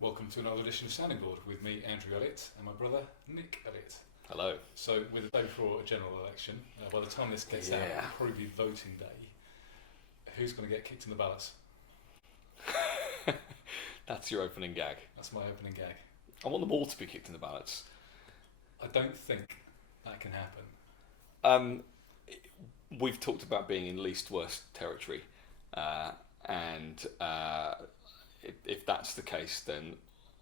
Welcome to another edition of Sounding Board with me, Andrew Elliott, and my brother, Nick Elliott. Hello. So, with the day before a general election, by the time this gets out, it'll probably be voting day. Who's going to get kicked in the ballots? That's your opening gag. That's my opening gag. I want them all to be kicked in the ballots. I don't think that can happen. We've talked about being in least worst territory, and if that's the case, then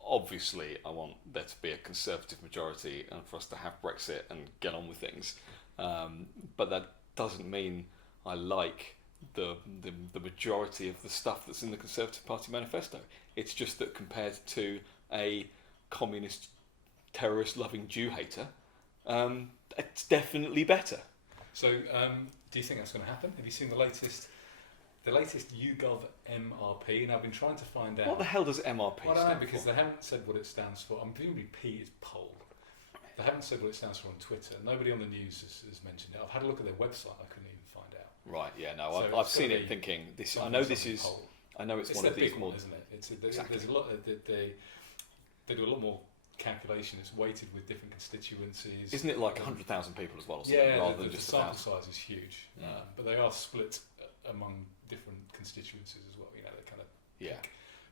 obviously I want there to be a Conservative majority and for us to have Brexit and get on with things. But that doesn't mean I like the majority of the stuff that's in the Conservative Party manifesto. It's just that compared to a communist, terrorist-loving Jew hater, it's definitely better. So, do you think that's going to happen? Have you seen the latest YouGov MRP? And I've been trying to find out. What the hell does MRP Well, I don't know, stand because for? they haven't said what it stands for. Presumably P is poll. They haven't said what it stands for on Twitter. Nobody on the news has mentioned it. I've had a look at their website. I couldn't even find out. Right, yeah, no, So I've it's seen gotta it be thinking, this. I Something- know this something is, poll. I know it's one their of these big more... one, isn't it? Exactly. There's a lot. They do a lot more calculation. It's weighted with different constituencies. Isn't it like 100,000 people as well, or something, Yeah, rather the than just sample 1,000? size is huge, Yeah. but they are split among different constituencies as well. You know, they kind of Yeah.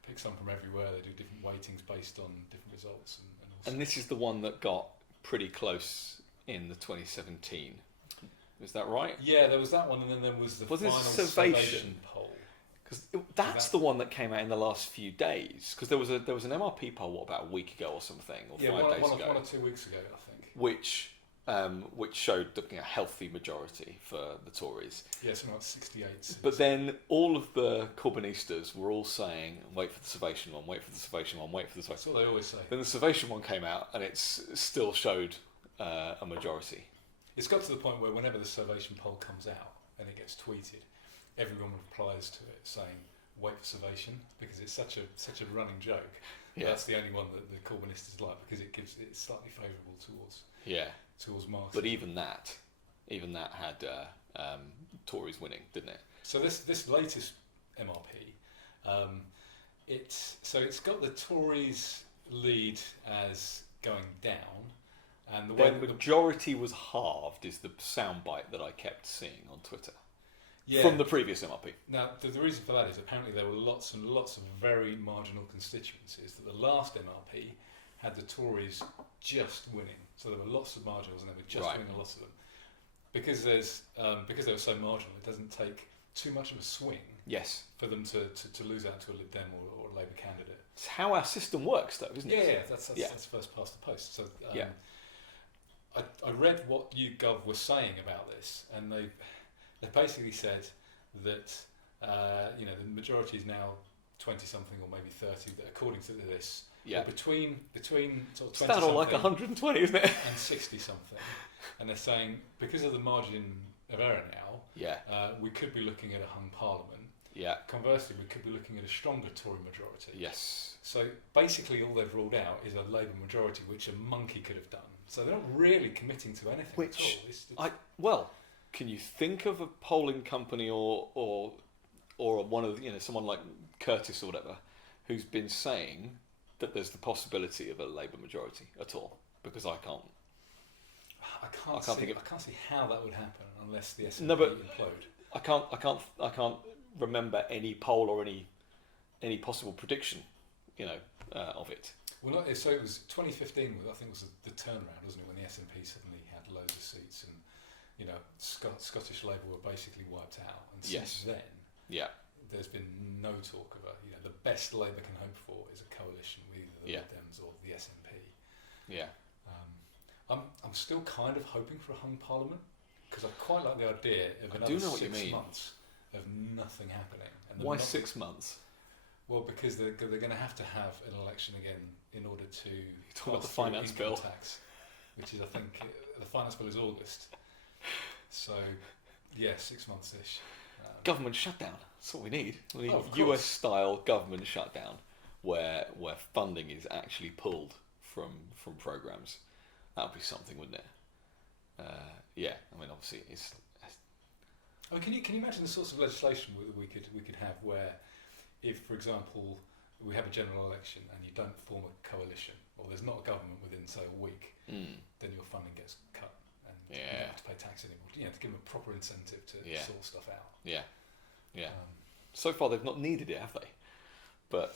pick some from everywhere. They do different weightings based on different results, and also And this is the one that got pretty close in the 2017. Is that right? yeah, there was that one, and then there was the Was it final Salvation? poll. Because that's the one that came out in the last few days. Because there was an MRP poll, what, about a week ago or something, or Yeah, 5 days one ago, or 2 weeks ago, I think. which showed a healthy majority for the Tories. Yeah, something like 68 seats. But then all of the Corbynistas were all saying, wait for the Salvation one, wait for the Salvation one, wait for the That's Salvation what they always say. one. Then the Salvation one came out and it still showed a majority. It's got to the point where whenever the Salvation poll comes out and it gets tweeted, everyone replies to it saying, "Wait for Salvation," because it's such a running joke. Yeah. That's the only one that the Corbynistas like, because it's slightly favourable towards Marxism. But even that had Tories winning, didn't it? So this latest MRP, it's got the Tories lead as going down, and the way The that majority was halved is the soundbite that I kept seeing on Twitter yeah. from the previous MRP. Now, the reason for that is apparently there were lots and lots of very marginal constituencies that the last MRP had the Tories just winning. So there were lots of marginals and they were just Right. winning lots of them. Because they were so marginal, it doesn't take too much of a swing Yes. for them to lose out to a Lib Dem or a Labour candidate. It's how our system works, though, isn't it? Yeah, that's first past the post. So Yeah. I read what YouGov was saying about this, and they basically said that the majority is now 20 something or maybe 30, that according to this, Yeah. or between sort of It's 20 that all like something 120, isn't it? and 60 something, and they're saying because of the margin of error now, Yeah. we could be looking at a hung parliament. Yeah. Conversely, we could be looking at a stronger Tory majority. Yes. So basically, all they've ruled out is a Labour majority, which a monkey could have done. So they're not really committing to anything Which at all. Well, can you think of a polling company or one of someone like Curtis or whatever who's been saying that there's the possibility of a Labour majority at all? Because I can't. I can't see how that would happen unless the SNP No, but- implode. I can't remember any poll or any possible prediction, of it. Well, so it was 2015. I think was the turnaround, wasn't it, when the SNP suddenly had loads of seats and Scottish Labour were basically wiped out. And since Yes. then, Yeah. there's been no talk of the best Labour can hope for is a coalition with either the Yeah. Lib Dems or the SNP. Yeah. I'm still kind of hoping for a hung parliament because I quite like the idea of I another do know what you 6 mean. months of nothing happening. And them Why not- 6 months? Well, because they're going to have to have an election again in order to talking about the pass through finance income bill. tax, which is, I think, the finance bill is August. So, yeah, 6 months-ish. Government shutdown. That's what we need. We need of course. US-style government shutdown, where funding is actually pulled from programs. That would be something, wouldn't it? Yeah. I mean, obviously, it's. I mean, can you imagine the sorts of legislation that we could have where, if, for example, we have a general election and you don't form a coalition, or there's not a government within, say, a week, then your funding gets cut and you don't have to pay tax anymore. You know, to give them a proper incentive to sort stuff out. Yeah. So far, they've not needed it, have they? But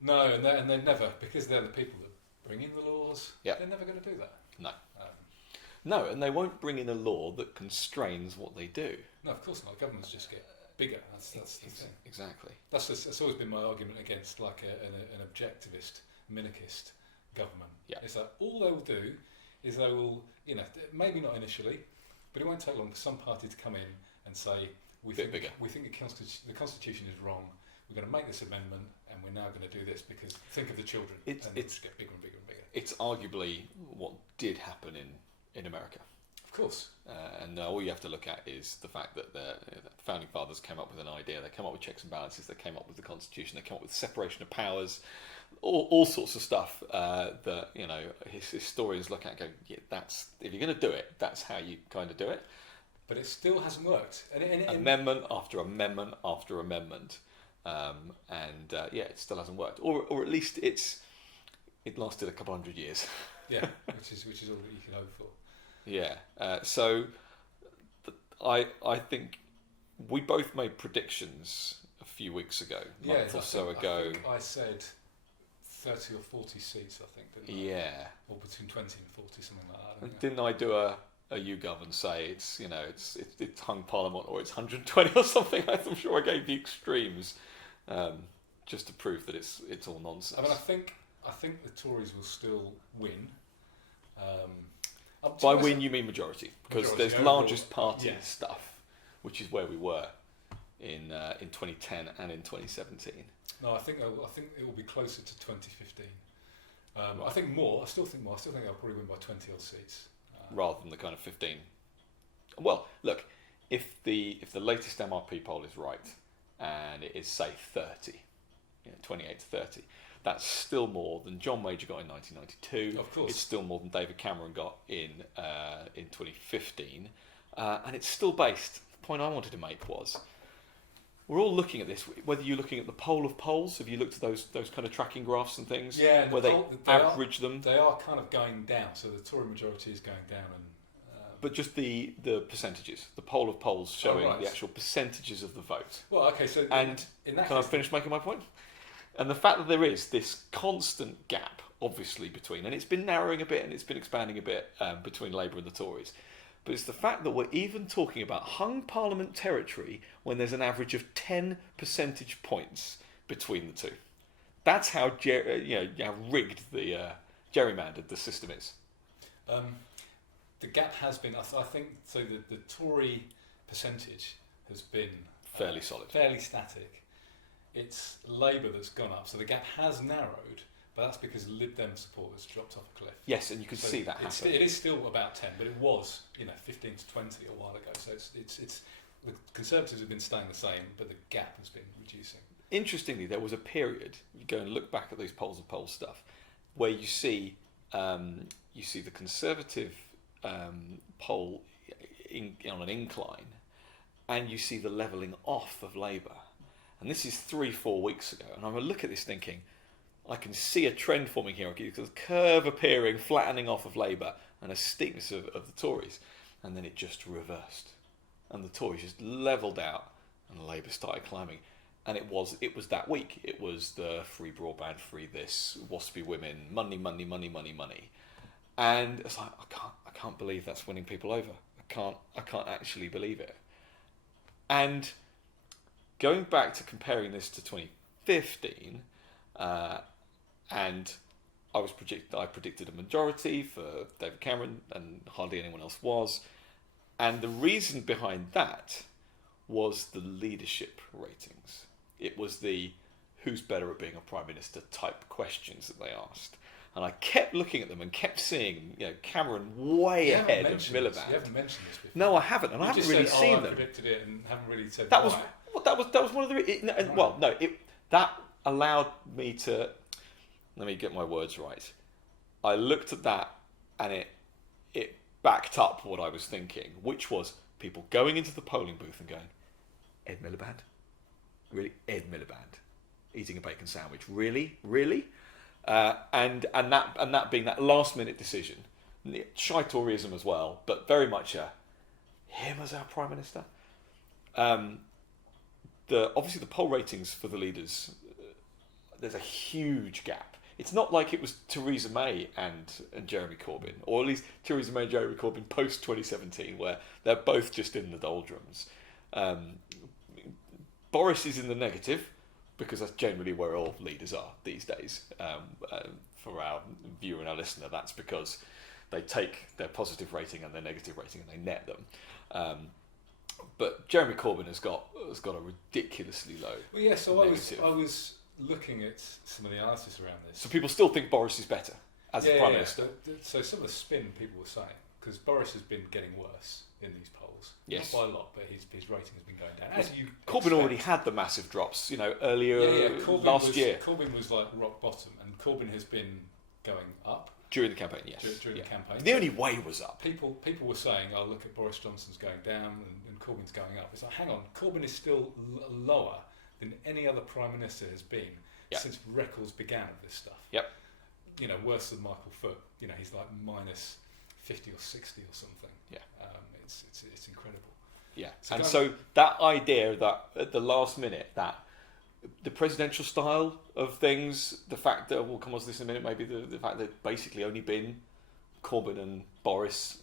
no, and they never, because they're the people that bring in the laws. Yeah. They're never going to do that. No. No, and they won't bring in a law that constrains what they do. No, of course not. Governments just get bigger. That's the thing. Exactly. That's always been my argument against like an objectivist, minarchist government. Yeah. It's like all they will do is they will, you know, maybe not initially, but it won't take long for some party to come in and say, we think the Constitution is wrong. We're going to make this amendment, and we're now going to do this because think of the children. And it'll just get bigger and bigger and bigger. It's arguably what did happen in America. Of course. And all you have to look at is the fact that the founding fathers came up with an idea. They came up with checks and balances. They came up with the Constitution. They came up with separation of powers, all sorts of stuff that, you know, historians look at and go, yeah, that's, if you're going to do it, that's how you kind of do it. But it still hasn't worked. Amendment after amendment after amendment. It still hasn't worked. Or at least it lasted a couple hundred years. Yeah, which is all that you can hope for. Yeah. I think we both made predictions a few weeks ago, a month or so ago. I think I said 30 or 40 seats, I think, didn't I? Yeah. Or between 20 and 40, something like that. Didn't I do a YouGov and say it's hung Parliament or it's 120 or something? I'm sure I gave the extremes just to prove that it's all nonsense. I mean, I think the Tories will still win. By win, you mean majority, because there's largest party stuff, which is where we were in 2010 and in 2017. No, I think it will be closer to 2015. I think more. I still think more. I still think they'll probably win by 20 odd seats, rather than the kind of 15. Well, look, if the latest MRP poll is right, and it is say 30, 28 to 30. That's still more than John Major got in 1992. Of course. It's still more than David Cameron got in 2015. And it's still based. The point I wanted to make was, we're all looking at this, whether you're looking at the poll of polls, have you looked at those kind of tracking graphs and things? Yeah. Where they average them? They are kind of going down, so the Tory majority is going down. But just the percentages, the poll of polls showing the actual percentages of the vote. Well, okay, so and in that can I finish making my point? And the fact that there is this constant gap, obviously, between, and it's been narrowing a bit and it's been expanding a bit between Labour and the Tories, but it's the fact that we're even talking about hung Parliament territory when there's an average of 10 percentage points between the two. That's how how rigged the gerrymandered the system is. The gap has been, I think, so the Tory percentage has been fairly solid, fairly static. It's Labour that's gone up, so the gap has narrowed, but that's because Lib Dem support has dropped off a cliff. Yes, and you can see that happen. It is still about 10, but it was 15 to 20 a while ago. So it's the Conservatives have been staying the same, but the gap has been reducing. Interestingly, there was a period, you go and look back at those polls of polls stuff, where you see the Conservative poll on an incline, and you see the levelling off of Labour. And this is 3-4 weeks ago, and I'm going to look at this thinking, I can see a trend forming here, because a curve appearing, flattening off of Labour, and a steepness of the Tories, and then it just reversed, and the Tories just levelled out, and Labour started climbing. And it was that week. It was the free broadband, free this, waspy women, money, money, money, money, money. And it's like, I can't believe that's winning people over. I can't actually believe it. And going back to comparing this to 2015, and I predicted a majority for David Cameron, and hardly anyone else was. And the reason behind that was the leadership ratings. It was the who's better at being a prime minister type questions that they asked. And I kept looking at them and kept seeing, Cameron way ahead of Miliband. You haven't mentioned this before. No, I haven't, and I haven't really seen them. I predicted it and haven't really said that why. That was one of the. That allowed me to. Let me get my words right. I looked at that, and it backed up what I was thinking, which was people going into the polling booth and going, Ed Miliband, really, Ed Miliband. eating a bacon sandwich. Really? And that being that last minute decision, shy Toryism as well, but very much him as our Prime Minister. Obviously the poll ratings for the leaders, there's a huge gap. It's not like it was Theresa May and Jeremy Corbyn, or at least Theresa May and Jeremy Corbyn post 2017, where they're both just in the doldrums. Boris is in the negative, because that's generally where all leaders are these days. For our viewer and our listener, that's because they take their positive rating and their negative rating and they net them. But Jeremy Corbyn has got a ridiculously low. Well, yeah. So negative. I was looking at some of the analysis around this. So people still think Boris is better as the Prime Minister. So some of the spin people were saying, because Boris has been getting worse in these polls, yes, not by a lot, but his rating has been going down. As you Corbyn expect. Already had the massive drops, earlier last year. Corbyn was like rock bottom, and Corbyn has been going up during the campaign. Yes, during the campaign. The only way was up. People were saying, "Oh, look at Boris Johnson's going down and Corbyn's going up." It's like, hang on, Corbyn is still lower than any other Prime Minister has been since records began of this stuff. Yep. Worse than Michael Foot. He's like minus 50 or 60 or something. Yeah. It's incredible. Yeah. So that idea that at the last minute, that the presidential style of things, the fact that we'll come on to this in a minute, maybe the fact that basically only been Corbyn and Boris,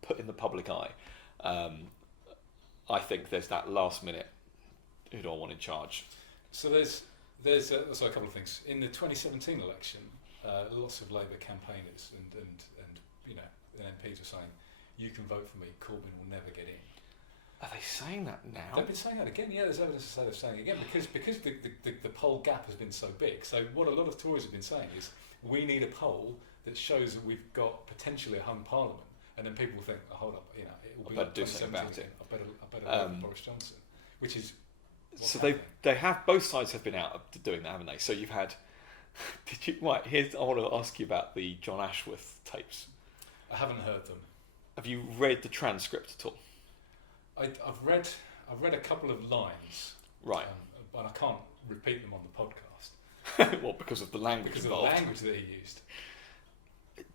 put in the public eye. I think there's that last minute, who do I want in charge? So there's a couple of things in the 2017 election. Lots of Labour campaigners and MPs are saying, "You can vote for me. Corbyn will never get in." Are they saying that now? They've been saying that again. Yeah, there's evidence to say they're saying it again because the poll gap has been so big. So what a lot of Tories have been saying is, we need a poll that shows that we've got potentially a hung parliament, and then people will think, "Oh, hold up, it will be like do something about it. I better vote for Boris Johnson," which is. So they have, both sides have been out doing that, haven't they? So you've had. I want to ask you about the John Ashworth tapes. I haven't heard them. Have you read the transcript at all? I've read a couple of lines. Right. But I can't repeat them on the podcast. Well, because of the language because involved. of the language that he used.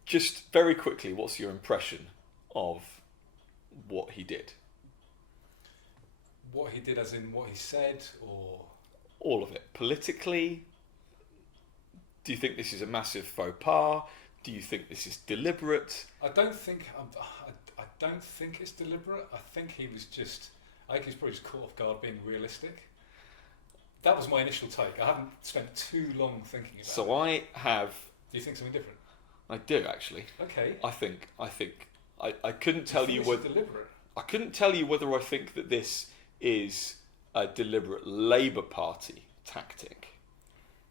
Just very quickly, what's your impression of what he did? What he did, as in what he said, or all of it. Politically, do you think this is a massive faux pas? Do you think this is deliberate? I don't think it's deliberate. I think he was probably just caught off guard, being realistic. That was my initial take. I haven't spent too long thinking about it. So I have. Do you think something different? I do, actually. Okay. I couldn't tell you whether. Deliberate. I couldn't tell you whether I think that this is a deliberate Labour Party tactic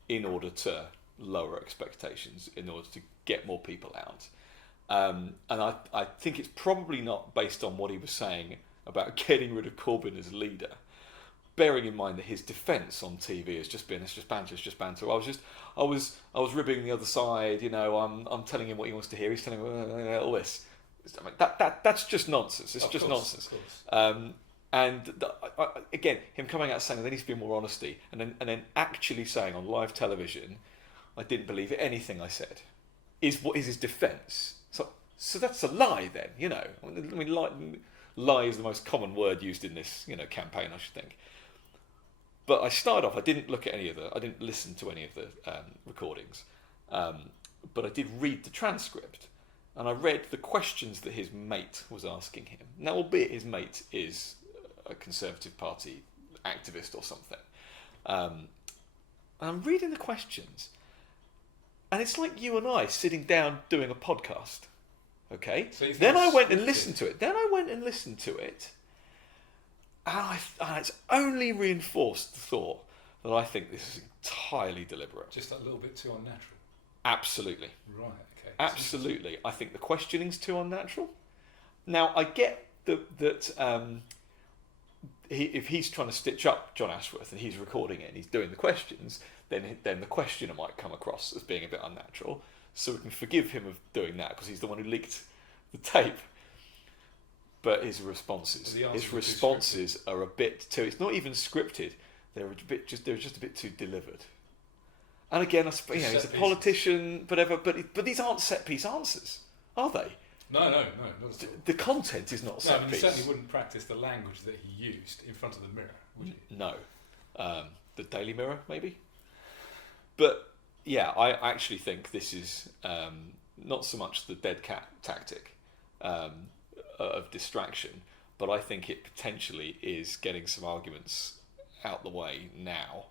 in order to lower expectations, in order to get more people out. And I think it's probably not based on what he was saying about getting rid of Corbyn as leader, bearing in mind that his defence on TV has just been, it's just banter. I was ribbing the other side, I'm telling him what he wants to hear, he's telling me all this. I mean, that's just nonsense. It's just nonsense. Again, him coming out saying there needs to be more honesty, and then actually saying on live television, "I didn't believe anything I said," is what is his defence. So that's a lie then, I mean, lie is the most common word used in this, campaign, I should think. But I started off, I didn't listen to any of the recordings, but I did read the transcript, and I read the questions that his mate was asking him. Now, albeit his mate is a Conservative Party activist or something, and I'm reading the questions, and it's like you and I sitting down doing a podcast. Okay. So then I went and listened to it. And it's only reinforced the thought that I think this is entirely deliberate. Just a little bit too unnatural. Absolutely. Right. Okay. Absolutely. I think the questioning's too unnatural. Now, I get that if he's trying to stitch up John Ashworth and he's recording it and he's doing the questions, then the questioner might come across as being a bit unnatural. So we can forgive him of doing that because he's the one who leaked the tape. But his responses are a bit too. It's not even scripted. they were just a bit too delivered. And again, I suppose he's a Set politician, whatever. But these aren't set piece answers, are they? No, not at all. The content is not No, set I mean, piece. he certainly wouldn't practice the language that he used in front of the mirror, would he? No, the Daily Mirror maybe. But yeah, I actually think this is not so much the dead cat tactic of distraction, but I think it potentially is getting some arguments out the way now.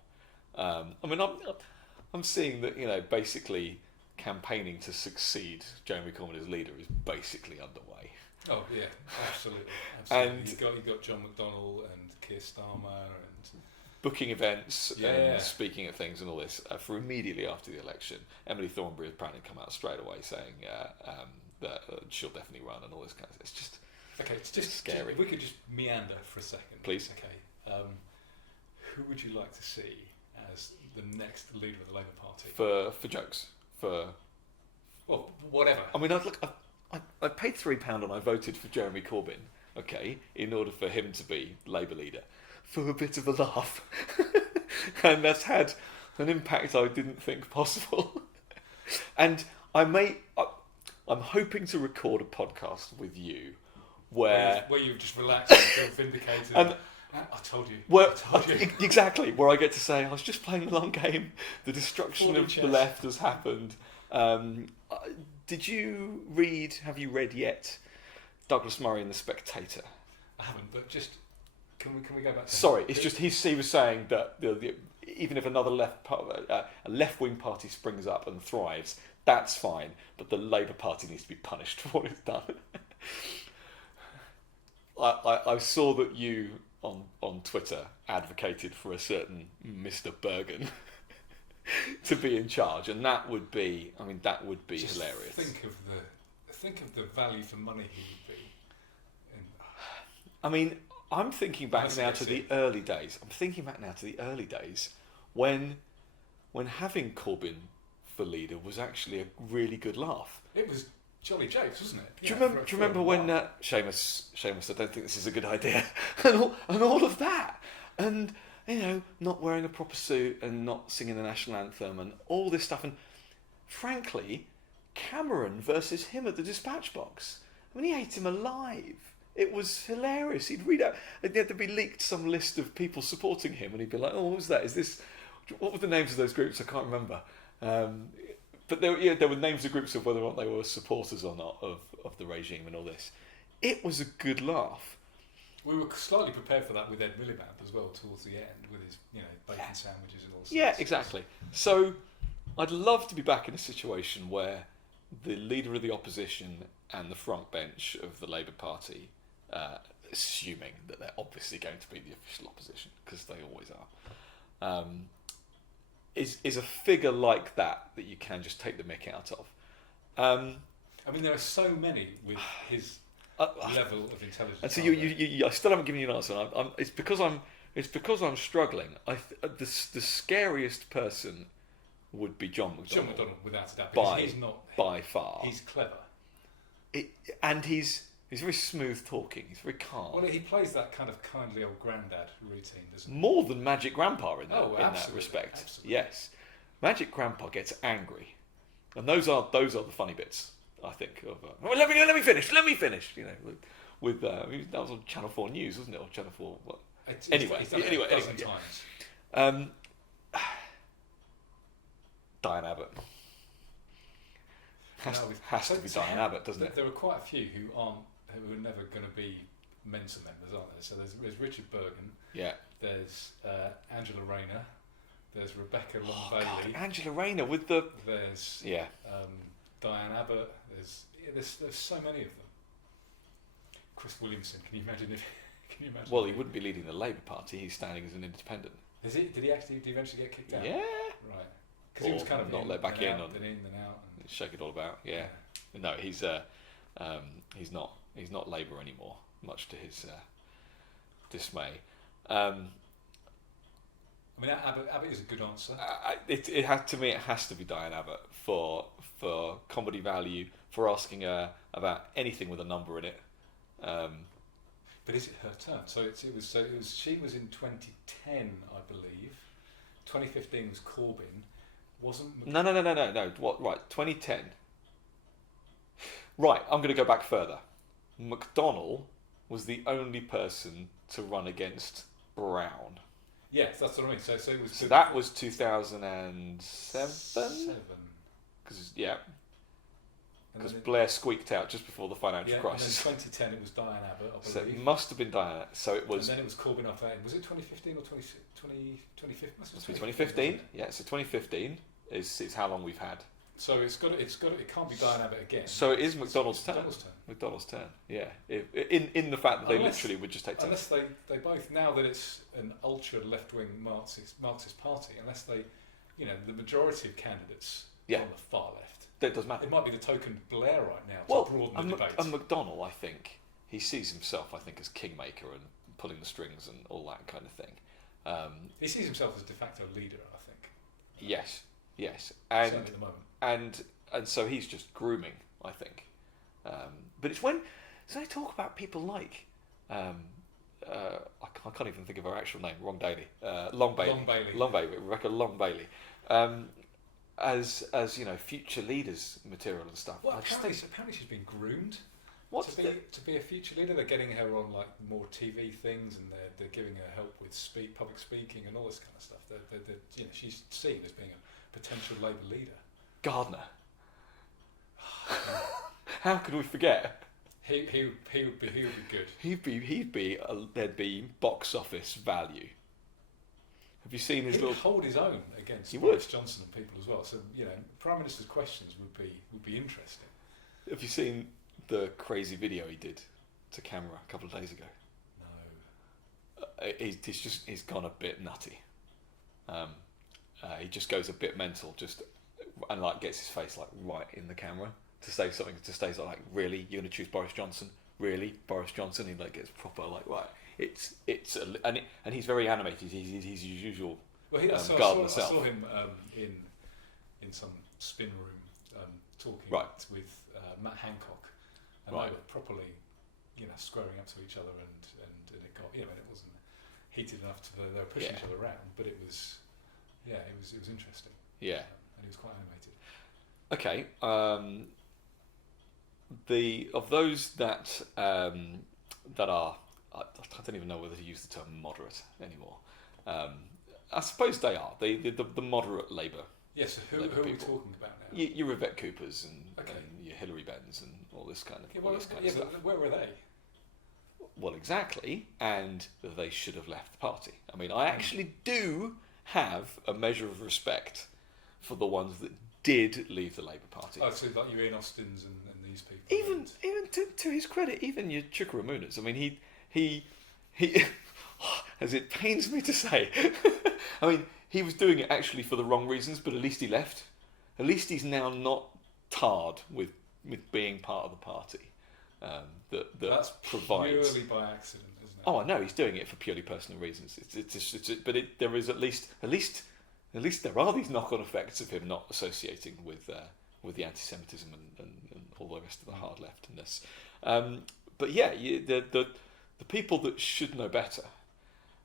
I mean, I'm seeing that basically campaigning to succeed Jeremy Corbyn as leader is basically underway. Oh yeah, absolutely. And you've got John McDonnell and Keir Starmer and booking events Yeah. and speaking at things and all this for immediately after the election. Emily Thornberry has apparently come out straight away saying that she'll definitely run and all this kind of stuff. It's just okay. It's just scary. If we could just meander for a second, Please. Okay. Who would you like to see as the next leader of the Labour Party? For jokes. For Well, whatever. I mean, I paid £3 and I voted for Jeremy Corbyn, okay, in order for him to be Labour leader, for a bit of a laugh, and that's had an impact I didn't think possible. And I'm hoping to record a podcast with you where you've just relaxed and feel vindicated. And- I told you. Well, I told you. exactly, where I get to say I was just playing the long game. The destruction Falling of chess. the left has happened. Have you read yet Douglas Murray in The Spectator? I haven't, but just can we go back to Sorry, it's just he was saying that even if another a left-wing party springs up and thrives, that's fine, but the Labour Party needs to be punished for what it's done. I saw that you on Twitter advocated for a certain Mr. Bergen to be in charge, and that would be just hilarious. Think of the value for money he would be. I mean, I'm thinking back That's now to sexy. the early days. When having Corbyn for leader was actually a really good laugh. It was jolly jokes, wasn't it? Do you remember when Seamus, I don't think this is a good idea, and all of that, and not wearing a proper suit and not singing the national anthem and all this stuff, and frankly, Cameron versus him at the dispatch box. I mean, he ate him alive. It was hilarious. He'd read out, and there'd be leaked some list of people supporting him, and he'd be like, "Oh, what was that? What were the names of those groups? I can't remember." But there were names of groups of whether or not they were supporters or not of the regime and all this. It was a good laugh. We were slightly prepared for that with Ed Miliband as well towards the end with his bacon sandwiches and all sorts. Yeah, exactly. So I'd love to be back in a situation where the leader of the opposition and the front bench of the Labour Party, assuming that they're obviously going to be the official opposition, because they always are, is a figure like that you can just take the mick out of. I mean, there are so many with his level of intelligence. And so I still haven't given you an answer. It's because I'm struggling. The scariest person would be John McDonnell. John McDonnell, without a doubt, because he's not by far. He's clever. And he's very smooth talking. He's very calm. Well, he plays that kind of kindly old granddad routine, doesn't he? More than Magic Grandpa in that Absolutely, respect. absolutely. Yes, Magic Grandpa gets angry, and those are the funny bits. I think of. Well, let me finish. With that was on Channel 4 News, wasn't it? Or Channel 4. What? Anyway. Times. Diane Abbott. Has to be Diane Abbott, doesn't it? There are quite a few who are never going to be Mensa members, aren't there? So there's Richard Bergen. Yeah. There's Angela Rayner. There's Rebecca Long God, Bailey. Angela Rayner with the. There's Yeah. Diane Abbott. There's so many of them. Chris Williamson. Can you imagine if? Can you imagine? Well, he wouldn't be leading the Labour Party. He's standing as an independent. Did he actually eventually get kicked out? Yeah. Right. Because he was kind of not let back in, then in, then out. And Shake it all about. Yeah. No, he's not Labour anymore, much to his dismay. I mean, Abbott is a good answer. It has to be Diane Abbott for comedy value, for asking her about anything with a number in it. But But is it her turn? So she was in 2010, I believe. 2015 was Corbyn. Wasn't No. What? Right, 2010. Right, I'm going to go back further. McDonnell was the only person to run against Brown. Yes, that's what I mean. So it was. So that was 2007. Seven. Because Blair squeaked out just before the financial crisis. And then 2010 it was Diane Abbott, I believe. So it must have been Diane. So it was. And then it was Corbyn after that. Was it 2015 or 2015? Must be 2015. Yeah, so 2015 is how long we've had. So it can't be Diane Abbott again. So it is McDonnell's turn. McDonnell's turn. Yeah. In the fact that they literally would just take turns. Unless they both, now that it's an ultra left-wing Marxist party, unless they, the majority of candidates are on the far left. That doesn't matter. It might be the token Blair right now to broaden the debate. And McDonnell, I think, he sees himself, as kingmaker and pulling the strings and all that kind of thing. He sees himself as de facto leader, I think. Yes. Certainly at the moment. And so he's just grooming, I think. But it's when... So they talk about people like... I can't even think of her actual name. Long Bailey. Rebecca Long Bailey. As future leaders material and stuff. Well, apparently she's been groomed to be a future leader. They're getting her on more TV things, and they're giving her help with public speaking and all this kind of stuff. She's seen as being a potential Labour leader. Gardner. How could we forget? He would be good. There'd be box office value. Have you seen his He'd hold his own against Boris Johnson and people as well. So Prime Minister's questions would be interesting. Have you seen the crazy video he did to camera a couple of days ago? No. He's gone a bit nutty. He just goes a bit mental, and gets his face right in the camera to say something. To say something like, "Really, you're going to choose Boris Johnson? Really, Boris Johnson?" He gets proper right. And he's very animated. He's his usual. Well, I saw him in some spin room talking with Matt Hancock, and they were properly, squaring up to each other, and it got, and it wasn't heated enough to they were pushing each other around, but it was interesting. Yeah, and he was quite animated. Okay. Of those that are. I don't even know whether to use the term moderate anymore. I suppose they are. The moderate Labour. Yes, so who are we talking about now? Your Yvette Coopers and your Hillary Benns and all this kind of stuff. But where were they? Well, exactly, and they should have left the party. I mean, I actually do have a measure of respect for the ones that did leave the Labour Party. Oh, so like your Ian Austins and these people. Even to his credit, even your Chukwuramunas. I mean, he as it pains me to say, I mean, he was doing it actually for the wrong reasons, but at least he left. At least he's now not tarred with being part of the party. That's provides purely by accident, isn't it? Oh, I know he's doing it for purely personal reasons. There is at least there are these knock-on effects of him not associating with the anti-Semitism and all the rest of the hard leftness. But yeah, the people that should know better,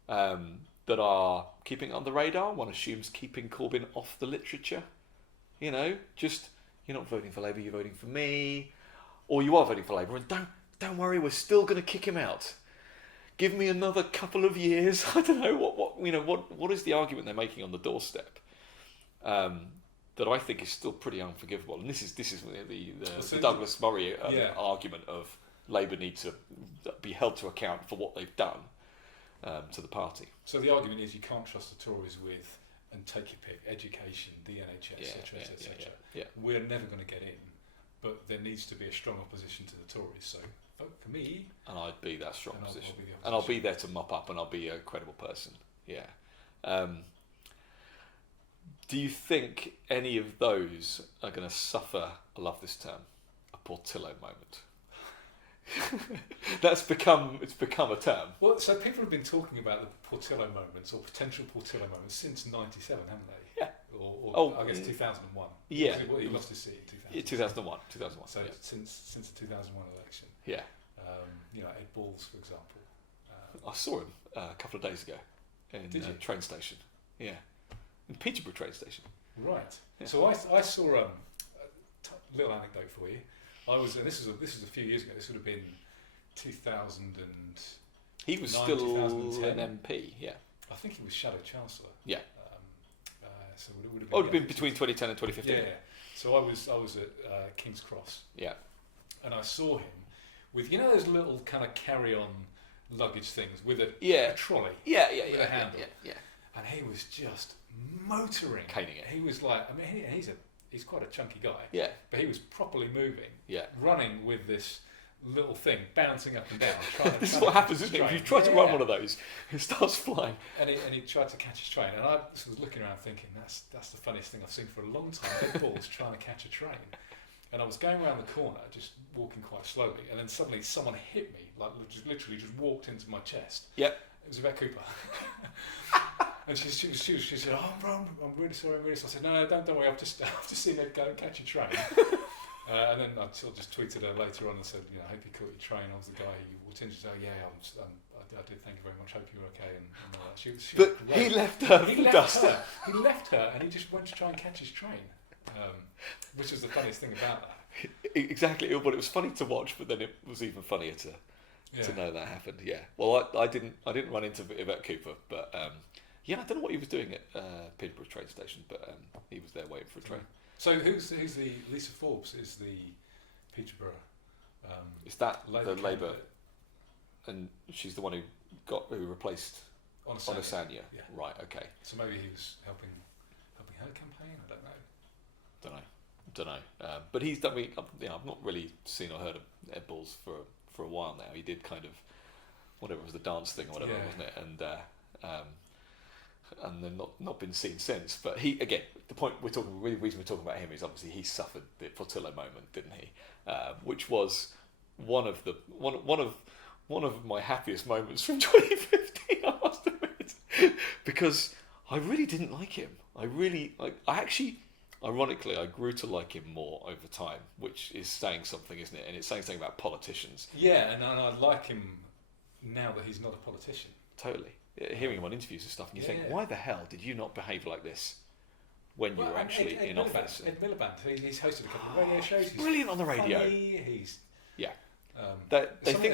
that are keeping it on the radar, one assumes keeping Corbyn off the literature. Just you're not voting for Labour, you're voting for me, or you are voting for Labour, and don't worry, we're still going to kick him out. Give me another couple of years. I don't know what is the argument they're making on the doorstep that I think is still pretty unforgivable. And this is the Douglas Murray argument of Labour need to be held to account for what they've done to the party. So the argument is you can't trust the Tories with, and take your pick, education, the NHS, etc., etc. We're never going to get in, but there needs to be a strong opposition to the Tories. So vote for me. And I'd be that strong opposition. And I'll be there to mop up, and I'll be a credible person. Yeah. Do you think any of those are going to suffer, I love this term, a Portillo moment? It's become a term. Well, so people have been talking about the Portillo moments or potential Portillo moments since '97, haven't they? Yeah. Or I guess 2001. Yeah. He lost his seat in 2001. So since the 2001 election. Yeah. Ed Balls, for example. I saw him a couple of days ago in Did you? train station. Yeah, in Peterborough train station. Right. Yeah. So I saw a little anecdote for you. I was, and this was a few years ago. This would have been 2000 and He was 9, still 2010. an MP. Yeah. I think he was Shadow Chancellor. Yeah. So it would have been. Oh, it would have been between 2010 and 2015. Yeah. So I was at King's Cross. Yeah. And I saw him with those little kind of carry-on luggage things with a trolley. Yeah. With a handle. Yeah. And he was just motoring, caning it. He was like, he's quite a chunky guy. Yeah. But he was properly moving. Yeah. Running with this little thing, bouncing up and down. This is what happens, isn't it? If you try to run one of those, it starts flying. And he tried to catch his train, and I was looking around thinking, that's the funniest thing I've seen for a long time. Ed Balls trying to catch a train. And I was going around the corner, just walking quite slowly, and then suddenly someone hit me, like literally just walked into my chest. Yep. It was Yvette Cooper. And she said, "Oh, I'm really sorry, I'm really sorry." I said, "No, don't worry. I've just seen her go and catch a train." And then I sort of just tweeted her later on and said, "I hope you caught your train. I was the guy who walked in." She said, "Oh, yeah, I did. Thank you very much. Hope you're okay." And all that. She but was great. he left her. He left her, and he just went to try and catch his train, which was the funniest thing about that. Exactly. But it was funny to watch, but then it was even funnier to know that happened. Yeah. Well, I didn't run into Yvette Cooper, but I don't know what he was doing at Peterborough train station, but he was there waiting for a train. So who's the Lisa Forbes is the Peterborough? Is that Labour the Labour? candidate. And she's the one who replaced Onisanya. Yeah. Right. Okay. So maybe he was helping her campaign. I don't know. Don't know. But he's done. I've not really seen or heard of Ed Balls for a while now. He did kind of whatever it was, the dance thing or whatever, wasn't it? And then not been seen since. But he, again, the reason we're talking about him is obviously he suffered the Portillo moment, didn't he? Which was one of my happiest moments from 2015. I must admit, because I really didn't like him. Ironically, I grew to like him more over time, which is saying something, isn't it? And it's saying something about politicians. Yeah, and I like him now that he's not a politician. Totally. Hearing him on interviews and stuff, and you think, why the hell did you not behave like this when you were actually in office? Ed Miliband, he's hosted a couple of radio shows. He's brilliant on the radio. Funny,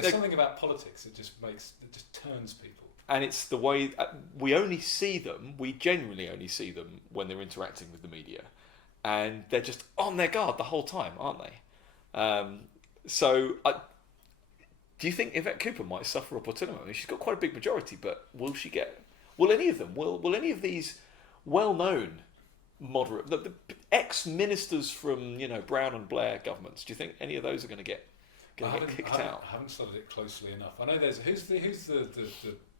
something about politics that just turns people. And it's the way we genuinely only see them when they're interacting with the media, and they're just on their guard the whole time, aren't they? Do you think Yvette Cooper might suffer a Portillo? I mean, she's got quite a big majority, but will any of them? Will any of these well-known moderate, the ex-ministers from Brown and Blair governments? Do you think any of those are going to get kicked out? I haven't studied it closely enough. I know there's who's the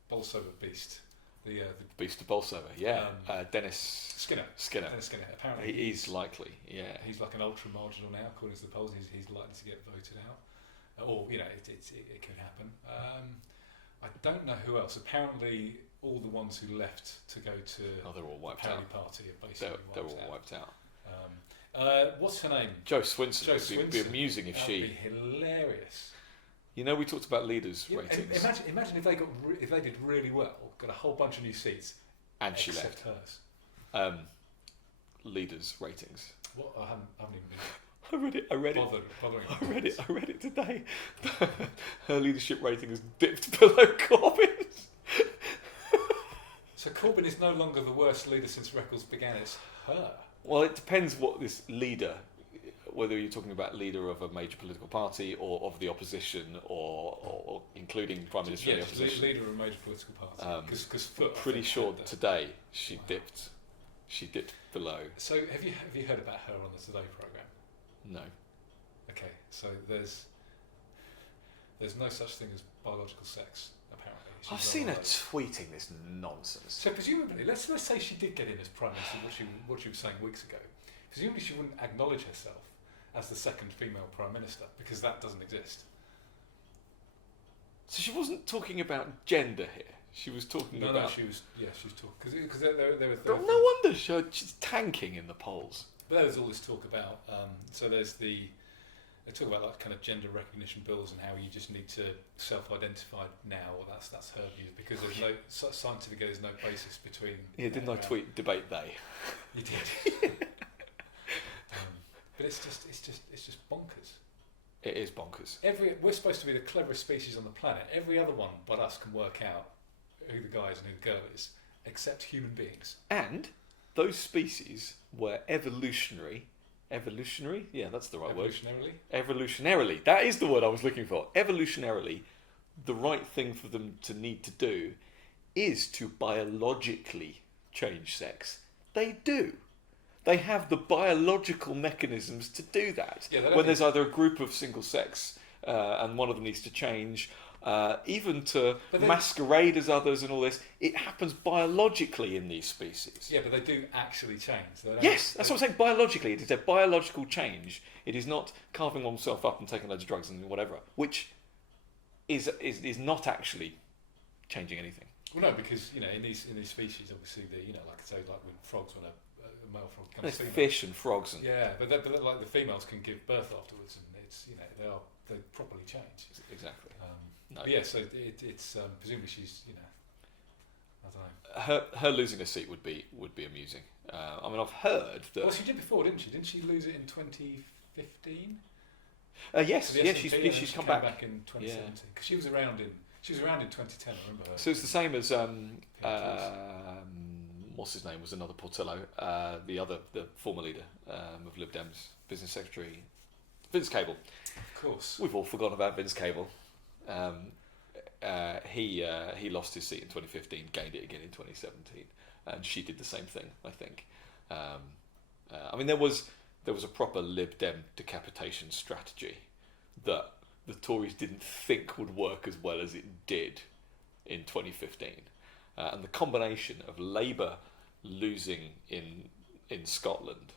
Bolsover beast, the beast of Bolsover. Yeah, Dennis Skinner. Dennis Skinner. Apparently, he's likely. Yeah, he's like an ultra marginal now, according to the polls. He's likely to get voted out. Or it could happen. I don't know who else. Apparently, all the ones who left to go to they're all wiped the out. Party are basically they're all wiped out. What's her name? Jo Swinson. It'd be amusing if That'd be hilarious. We talked about leaders' ratings. Imagine if they did really well, got a whole bunch of new seats, and she left hers. Leaders' ratings. What? I haven't even been. I read it today. Her leadership rating has dipped below Corbyn's. So Corbyn is no longer the worst leader since records began. It's her. Well, it depends what this leader, whether you're talking about leader of a major political party or of the opposition, or including Prime Minister of the opposition. Leader of a major political party. Because pretty sure today she dipped below. So have you heard about her on the Today programme? No. Okay, so there's no such thing as biological sex, apparently. I've seen her tweeting this nonsense. So presumably, let's say she did get in as Prime Minister, what she was saying weeks ago. Presumably she wouldn't acknowledge herself as the second female Prime Minister, because that doesn't exist. So she wasn't talking about gender here. She was talking about... No, she was talking... Because there no wonder she's tanking in the polls. But there was all this talk about... so there's the they talk about like kind of gender recognition bills and how you just need to self-identify now, or that's her view, because there's no scientifically there's no basis between. Yeah, didn't I tweet debate they? You did. But it's just bonkers. It is bonkers. We're supposed to be the cleverest species on the planet. Every other one but us can work out who the guy is and who the girl is, except human beings. And those species were evolutionary. Evolutionary? Yeah, that's the right word. Evolutionarily. That is the word I was looking for. Evolutionarily, the right thing for them to need to do is to biologically change sex. They do. They have the biological mechanisms to do that. Yeah, when there's either a group of single sex and one of them needs to change, even to masquerade as others and all this, it happens biologically in these species. Yeah, but they do actually change. Yes, that's what I'm saying. Biologically, it is a biological change. It is not carving oneself up and taking loads of drugs and whatever, which is not actually changing anything. Well, no, because in these species, obviously, like I say, like when frogs, when a male frog becomes female. Fish and frogs and but like the females can give birth afterwards, and it's they properly change. Exactly. But yeah, so it's presumably she's I don't know. Her losing a seat would be amusing. I mean, I've heard that. Well, she did before, didn't she? Didn't she lose it in 2015? Yes, she's come back in 2017 because she was around in 2010. I remember her. So it's the same as what's his name was another Portillo, the former leader of Lib Dems, business secretary, Vince Cable. Of course, we've all forgotten about Vince Cable. He lost his seat in 2015, gained it again in 2017, and she did the same thing. I think. I mean, there was a proper Lib Dem decapitation strategy that the Tories didn't think would work as well as it did in 2015, and the combination of Labour losing in Scotland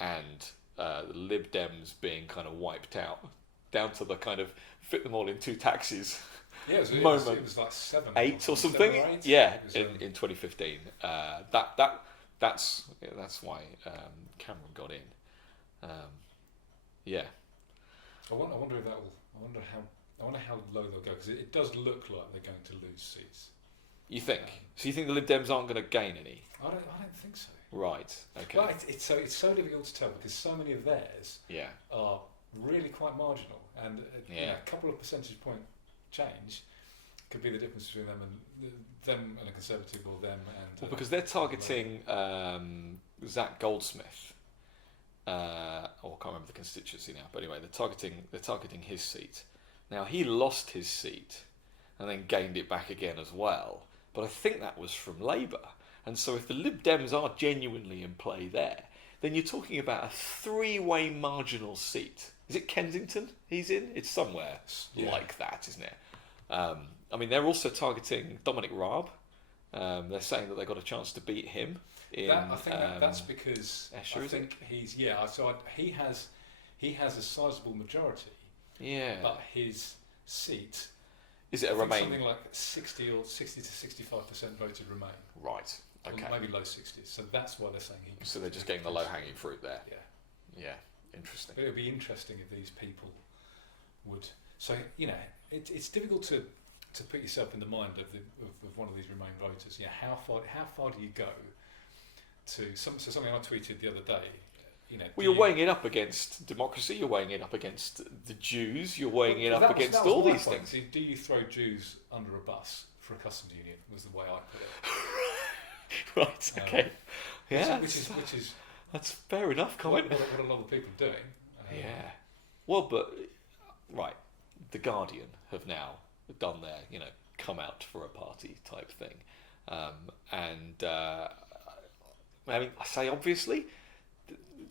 and the Lib Dems being kind of wiped out, down to the kind of fit them all in two taxis. Yeah, it was like 8 or something. 7 or 8. Yeah, in 2015. That's why Cameron got in. Yeah. I wonder if that will. I wonder how low they'll go, because it does look like they're going to lose seats. You think? So you think the Lib Dems aren't going to gain any? I don't think so. Right. Okay. Well, it's so difficult to tell, because so many of theirs are really quite marginal, and a couple of percentage point change could be the difference between them and a Conservative, or them and. Well, because they're targeting Zach Goldsmith. I can't remember the constituency now, but anyway, they're targeting his seat. Now, he lost his seat and then gained it back again as well, but I think that was from Labour. And so if the Lib Dems are genuinely in play there, then you're talking about a 3-way marginal seat. Is it Kensington he's in? It's somewhere like that, isn't it? I mean, they're also targeting Dominic Raab. They're saying that they got a chance to beat him. I think that's because Esher, I think he's he has a sizable majority. Yeah. But his seat is it a Remain? Something like 60 to 65% voted Remain. Right. Okay. Or maybe low 60s. So that's why they're saying he. So they're just getting the low-hanging fruit there. Yeah. Yeah. Interesting. But it would be interesting if these people would. So it's difficult to put yourself in the mind of one of these Remain voters. Yeah. How far do you go? Something I tweeted the other day. Well, you're weighing it up against democracy. You're weighing it up against the Jews. You're weighing it up against all these things. Do you throw Jews under a bus for a customs union? Was the way I put it. Right. Okay. Yeah. Which is that's fair enough comment. What a lot of people are doing. Yeah. Well, but right, the Guardian have now done their come out for a party type thing, and I mean, I say obviously.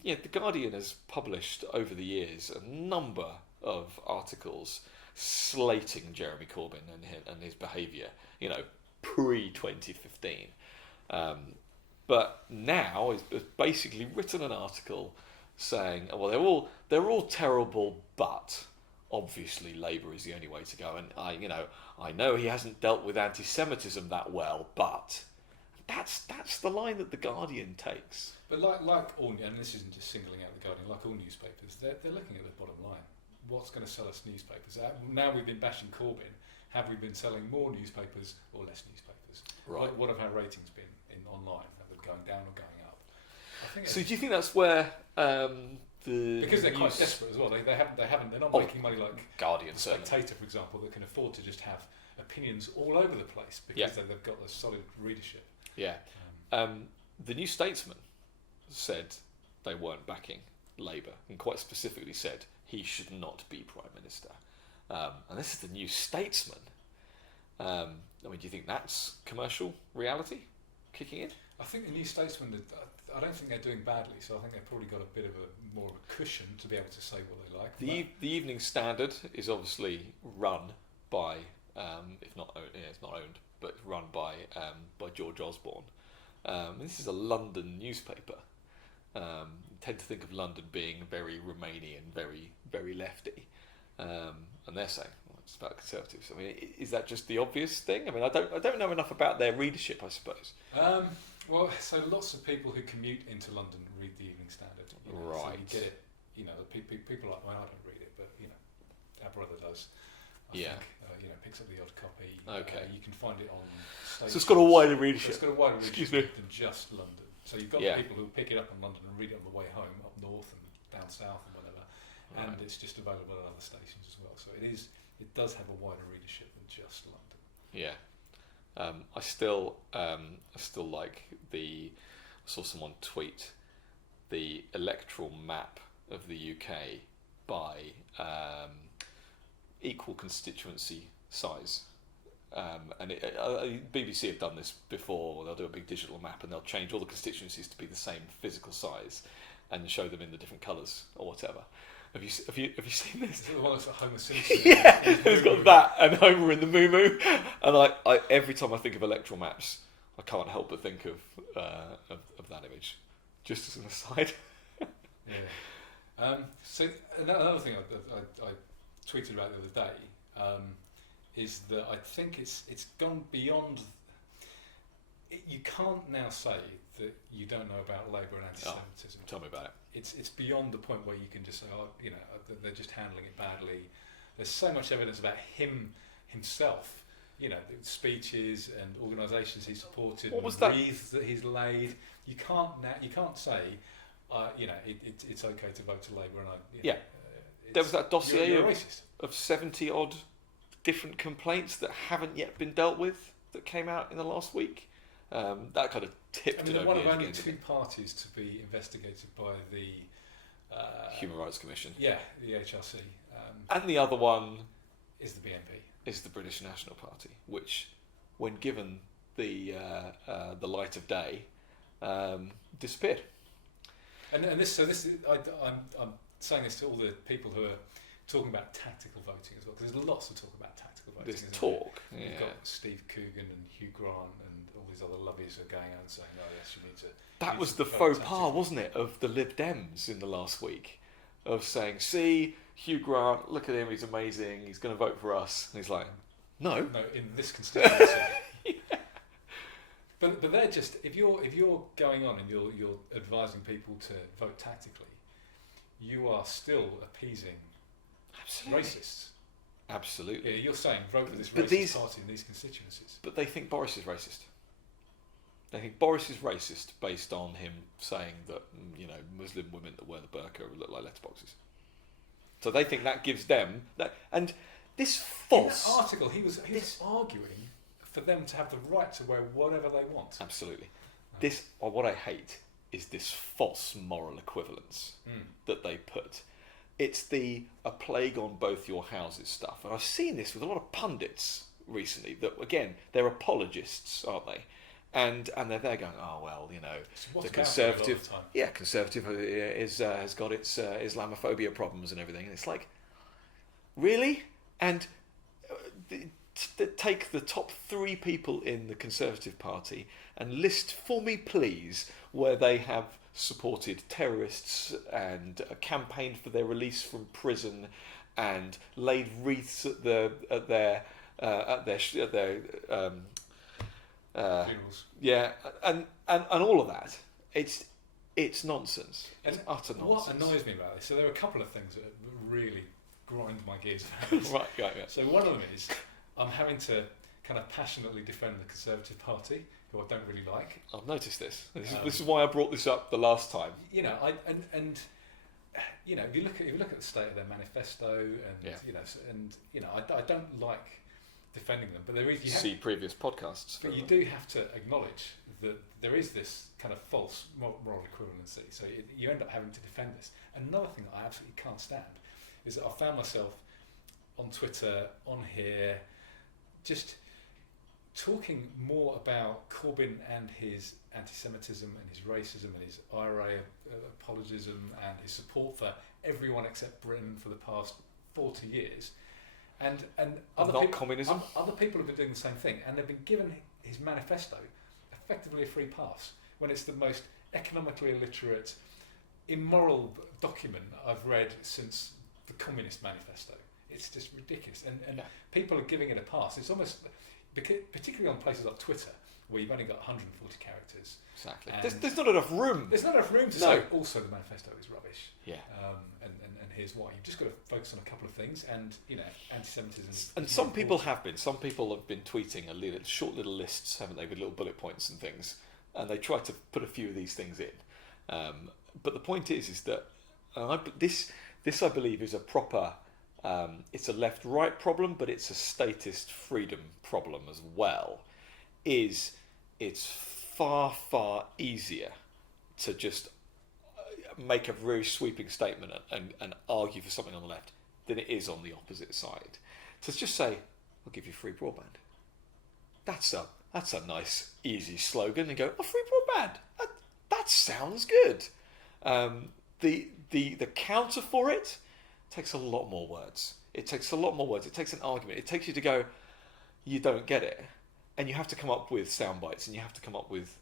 The Guardian has published over the years a number of articles slating Jeremy Corbyn and his behaviour, pre-2015. But now has basically written an article saying, well, they're all terrible, but obviously Labour is the only way to go. And I know he hasn't dealt with anti-Semitism that well, but that's the line that the Guardian takes. But like all, and this isn't just singling out the Guardian, like all newspapers, they're looking at the bottom line. what's going to sell us newspapers? Now we've been bashing Corbyn. Have we been selling more newspapers or less newspapers? Right. What have our ratings been in online? Have they going down or going up? I think So do you think that's where because they're quite desperate as well. They're not making money like Guardian, Spectator, for example, that can afford to just have opinions all over the place because they've got a solid readership. Yeah. The New Statesman said they weren't backing Labour, and quite specifically said he should not be Prime Minister. And this is the New Statesman. I mean, do you think that's commercial reality kicking in? I think the New Statesman, I don't think they're doing badly, so I think they've probably got a bit of more of a cushion to be able to say what they like. The Evening Standard is obviously run by, if not owned, it's not owned, but run by George Osborne. This is a London newspaper. Tend to think of London being very Romanian, very very lefty, and they're saying it's about Conservatives. I mean, is that just the obvious thing? I mean, I don't know enough about their readership, I suppose. Well, so lots of people who commute into London read the Evening Standard. Right. So you get it. The people like, well, I don't read it, but our brother does. I think, picks up the odd copy. Okay. You can find it on stations. So it's got a wider readership. It's got a wider readership than just London. So you've got people who pick it up in London and read it on the way home, up north and down south and whatever. Right. And it's just available at other stations as well. So it does have a wider readership than just London. Yeah. I still like I saw someone tweet the electoral map of the UK by equal constituency size. And BBC have done this before. They'll do a big digital map and they'll change all the constituencies to be the same physical size and show them in the different colours or whatever. Have you seen this? Is it the one that's at Homer Simpson? Yeah, it's got that and Homer in the moo. And I every time I think of electoral maps, I can't help but think of that image. Just as an aside. Yeah. So another thing I tweeted about the other day is that I think it's gone beyond. You can't now say that you don't know about Labour and anti-Semitism. Tell me about it. It's beyond the point where you can just say, they're just handling it badly. There's so much evidence about himself, speeches and organisations he supported, wreaths that he's laid. You can't say, it's okay to vote to Labour and there was that dossier you're racist. of 70 odd different complaints that haven't yet been dealt with that came out in the last week. That kind of tipped it over. One of only two parties to be investigated by the Human Rights Commission. Yeah, the HRC. And the other one is the BNP. Is the British National Party, which, when given the light of day, disappeared. And I'm saying this to all the people who are talking about tactical voting as well, because there's lots to talk about tactical voting. There's talk. You've got Steve Coogan and Hugh Grant and all these other lobbyies who are going out and saying, "Oh yes, you need to." That was the faux pas, wasn't it, of the Lib Dems in the last week, of saying, "See, Hugh Grant, look at him, he's amazing, he's going to vote for us," and he's like, "No, in this constituency." Yeah. But they're just if you're going on and you're advising people to vote tactically, you are still appeasing racists. Absolutely. Yeah, you're saying vote for this racist party in these constituencies. But they think Boris is racist. They think Boris is racist based on him saying that Muslim women that wear the burqa look like letterboxes. So they think that gives them that. And this false in that article, he was arguing for them to have the right to wear whatever they want. Absolutely. What I hate is this false moral equivalence that they put. It's a plague on both your houses stuff. And I've seen this with a lot of pundits recently that, again, they're apologists, aren't they? And they're there going, oh, well, the Conservative... Yeah, Conservative has got its Islamophobia problems and everything. And it's like, really? And take the top 3 people in the Conservative Party and list for me, please, where they have supported terrorists and campaigned for their release from prison and laid wreaths at their funerals. Yeah, and all of that. It's nonsense. It's utter nonsense. What annoys me about this, so there are a couple of things that really grind my gears about this. Right, yeah. So one of them is I'm having to kind of passionately defend the Conservative Party, who I don't really like. I've noticed this. This is why I brought this up the last time. You know, you know, if you look at the state of their manifesto, and I don't like defending them, but there is See previous podcasts. But you do have to acknowledge that there is this kind of false moral equivalency. So you end up having to defend this. Another thing that I absolutely can't stand is that I found myself on Twitter, on here, just talking more about Corbyn and his anti-Semitism and his racism and his IRA apologism and his support for everyone except Britain for the past 40 years. And communism. Other people have been doing the same thing, and they've been given his manifesto effectively a free pass when it's the most economically illiterate, immoral document I've read since the Communist Manifesto. It's just ridiculous, and people are giving it a pass. It's almost, particularly on places like Twitter, where you've only got 140 characters. Exactly. There's not enough room. There's not enough room to say also the manifesto is rubbish. Yeah. And here's why. You've just got to focus on a couple of things, and anti-Semitism. And some people have been. Some people have been tweeting short little lists, haven't they, with little bullet points and things, and they try to put a few of these things in. But the point is that this I believe is a proper. It's a left-right problem, but it's a statist freedom problem as well. It's far easier to just make a very sweeping statement and argue for something on the left than it is on the opposite side. So let's just say, I'll give you free broadband. That's a nice, easy slogan, and go, free broadband. That sounds good. The counter for it takes a lot more words. It takes an argument. It takes you to go, you don't get it, and you have to come up with sound bites, and you have to come up with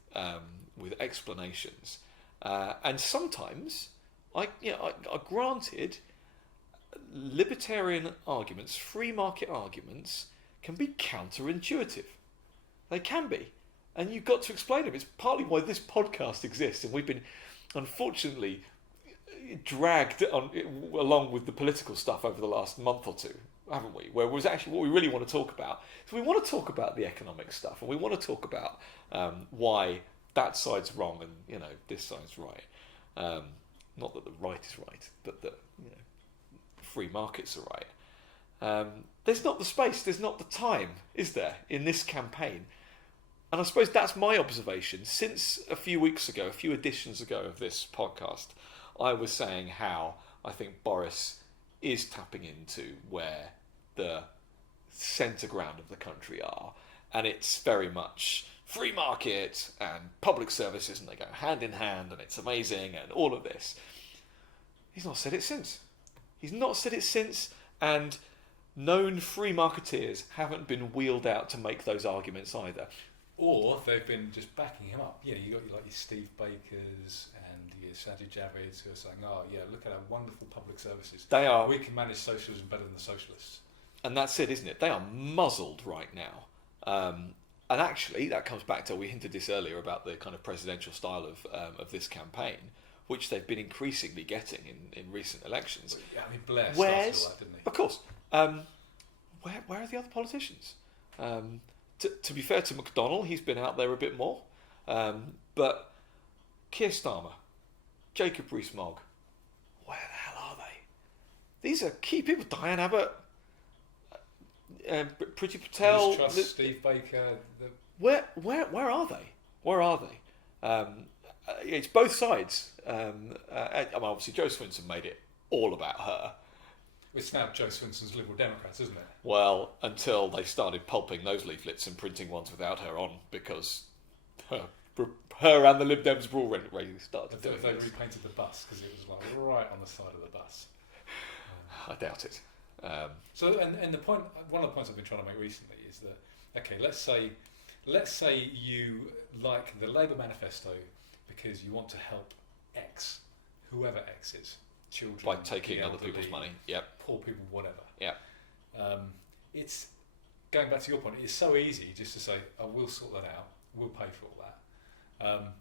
explanations. And sometimes, I granted, libertarian arguments, free market arguments, can be counterintuitive. They can be, and you've got to explain them. It's partly why this podcast exists, and we've been, unfortunately, dragged along with the political stuff over the last month or two, haven't we? Where was actually what we really want to talk about. So we want to talk about the economic stuff, and we want to talk about why that side's wrong and this side's right. Not that the right is right, but that free markets are right. There's not the space, there's not the time, is there, in this campaign? And I suppose that's my observation. Since a few editions ago of this podcast, I was saying how I think Boris is tapping into where the centre ground of the country are, and it's very much free market and public services, and they go hand in hand, and it's amazing, and all of this. He's not said it since. And known free marketeers haven't been wheeled out to make those arguments either. Or they've been just backing him up. You got your Steve Bakers and your Sajid Javids who are saying, look at our wonderful public services. We can manage socialism better than the socialists. And that's it, isn't it? They are muzzled right now. And actually, that comes back to, we hinted this earlier about the kind of presidential style of this campaign, which they've been increasingly getting in recent elections. Well, yeah, I mean, Blair started all that, didn't he? Of course. Where are the other politicians? To be fair to McDonnell, he's been out there a bit more. But Keir Starmer, Jacob Rees-Mogg, where the hell are they? These are key people. Diane Abbott, Priti Patel, Steve Baker. Where are they? Where are they? It's both sides. Obviously, Jo Swinson made it all about her. It's now Jo Swinson's Liberal Democrats, isn't it? Well, until they started pulping those leaflets and printing ones without her on, because her and the Lib Dems were already started doing They this. repainted the bus because it was right on the side of the bus. I doubt it. So, and the point, one of the points I've been trying to make recently is that, okay, let's say you like the Labour manifesto because you want to help X, whoever X is, children, by taking the other elderly, people's money. Yep. poor people, whatever. Yeah. It's going back to your point. It's so easy just to say, "Oh, we'll sort that out. We'll pay for all that."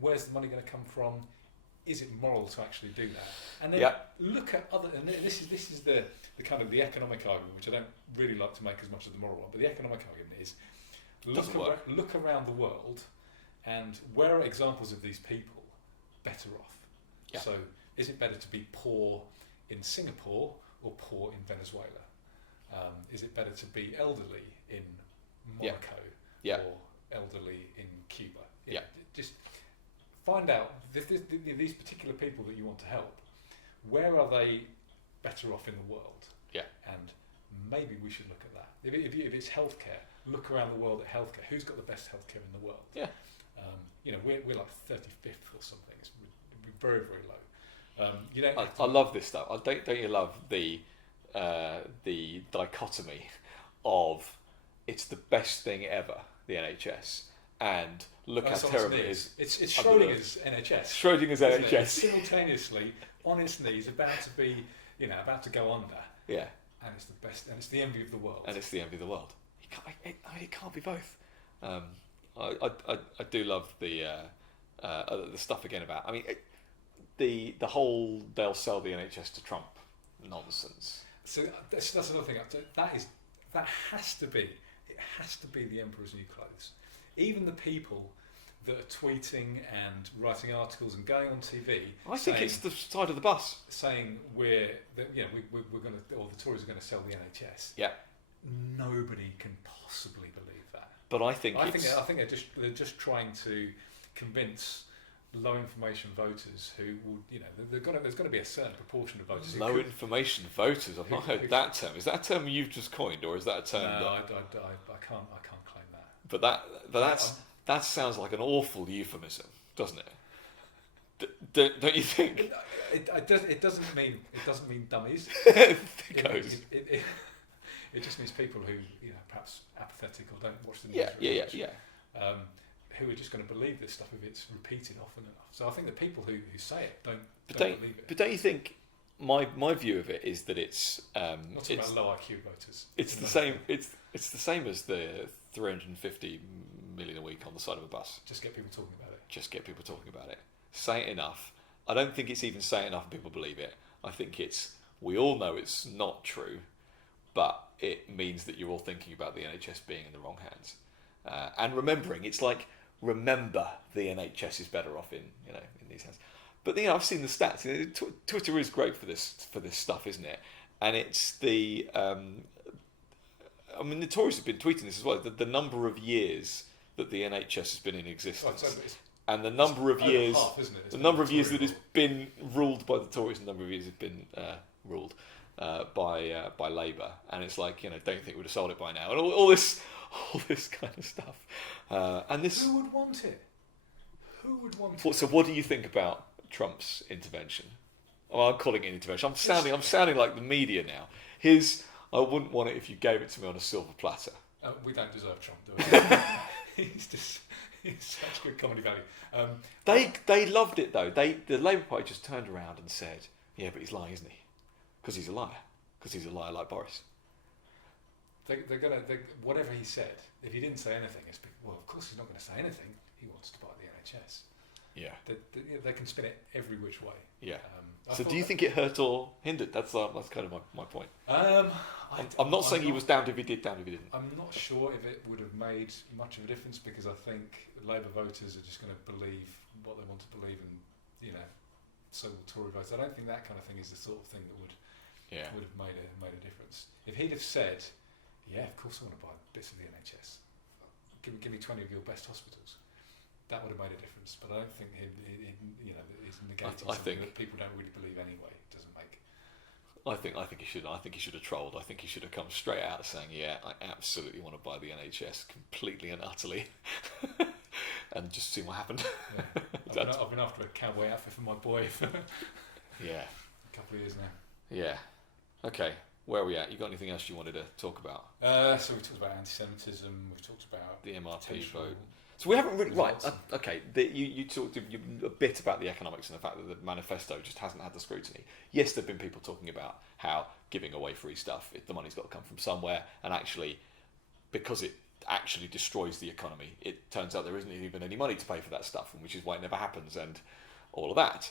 Where's the money going to come from? is it moral to actually do that? And then Yep. look at other, and this is the kind of the economic argument, which I don't really like to make as much of the moral one, but the economic argument is look around the world, and where are examples of these people better off? Yeah. So is it better to be poor in Singapore or poor in Venezuela? Is it better to be elderly in Monaco or elderly in Cuba? Yeah. Just find out these particular people that you want to help, where are they better off in the world? Yeah. And maybe we should look at that. If it's healthcare, look around the world at healthcare. Who's got the best healthcare in the world? Yeah. We're like 35th or something. It's very, very low. I love this stuff. Don't you love the dichotomy of it's the best thing ever, the NHS, and look how terrible it is. It's Schrodinger's NHS. Schrodinger's NHS. It's simultaneously on its knees, about to go under. Yeah. And it's the best, and it's the envy of the world. And it's the envy of the world. It can't be both. I do love the stuff again about. I mean, the whole they'll sell the NHS to Trump nonsense. So that's another thing. That has to be. It has to be the emperor's new clothes. Even the people that are tweeting and writing articles and going on TV. I think it's the side of the bus saying we're going to, or the Tories are going to sell the NHS. Yeah. Nobody can possibly believe that. But I think they're just trying to convince low information voters who will, there's got to be a certain proportion of voters. Low information voters. I've not heard that term. Is that a term you've just coined, or is that a term? No, I can't claim that. But that sounds like an awful euphemism, doesn't it? Don't you think? It doesn't mean dummies. It just means people who perhaps apathetic or don't watch the news. Yeah. Who are just going to believe this stuff if it's repeated often enough. So I think the people who say it don't believe it. But don't you think my view of it is that it's not talking about low IQ voters. It's the same. It's the same as the 350 million a week on the side of a bus. Just get people talking about it. Just get people talking about it. Say it enough. I don't think it's even say it enough and people believe it. I think we all know it's not true, but it means that you're all thinking about the NHS being in the wrong hands. And remembering, it's like, remember the NHS is better off in these hands. But I've seen the stats. Twitter is great for this stuff, isn't it? And it's the the Tories have been tweeting this as well. The number of years that the NHS has been in existence, and the number of years, the number of years that it's been ruled by the Tories, and the number of years it's been ruled by Labour, and it's like don't think we'd have sold it by now, and all this kind of stuff. And this, who would want it? Who would want it? So what do you think about Trump's intervention? Well, I'm calling it an intervention. I'm sounding like the media now. I wouldn't want it if you gave it to me on a silver platter. We don't deserve Trump, do we? He's such good comedy value. They loved it though. The Labour Party just turned around and said, "Yeah, but he's lying, isn't he? Because he's a liar. Because he's a liar like Boris." Whatever he said, if he didn't say anything, it's of course he's not going to say anything. He wants to buy the NHS. Yeah. They can spin it every which way. Yeah. So do you think it hurt or hindered? That's kind of my point. I'm not saying he was damned if he did, damned if he didn't. I'm not sure if it would have made much of a difference, because I think Labour voters are just going to believe what they want to believe, and so will Tory voters. I don't think that kind of thing is the sort of thing that would have made a difference. If he'd have said, "Yeah, of course I want to buy bits of the NHS. Give me 20 of your best hospitals," that would have made a difference. But I don't think he's negating something that people don't really believe anyway. It doesn't make. I think he should. I think he should have trolled. I think he should have come straight out saying, "Yeah, I absolutely want to buy the NHS completely and utterly," and just see what happened. Yeah. I've been after a cowboy outfit for my boy for a couple of years now. Yeah. Okay. Where are we at? You got anything else you wanted to talk about? So we talked about anti-Semitism. We've talked about the MRP vote. So we haven't really okay. You talked a bit about the economics and the fact that the manifesto just hasn't had the scrutiny. Yes, there've been people talking about how giving away free stuff, the money's got to come from somewhere, and actually, because it actually destroys the economy, it turns out there isn't even any money to pay for that stuff, which is why it never happens, and all of that.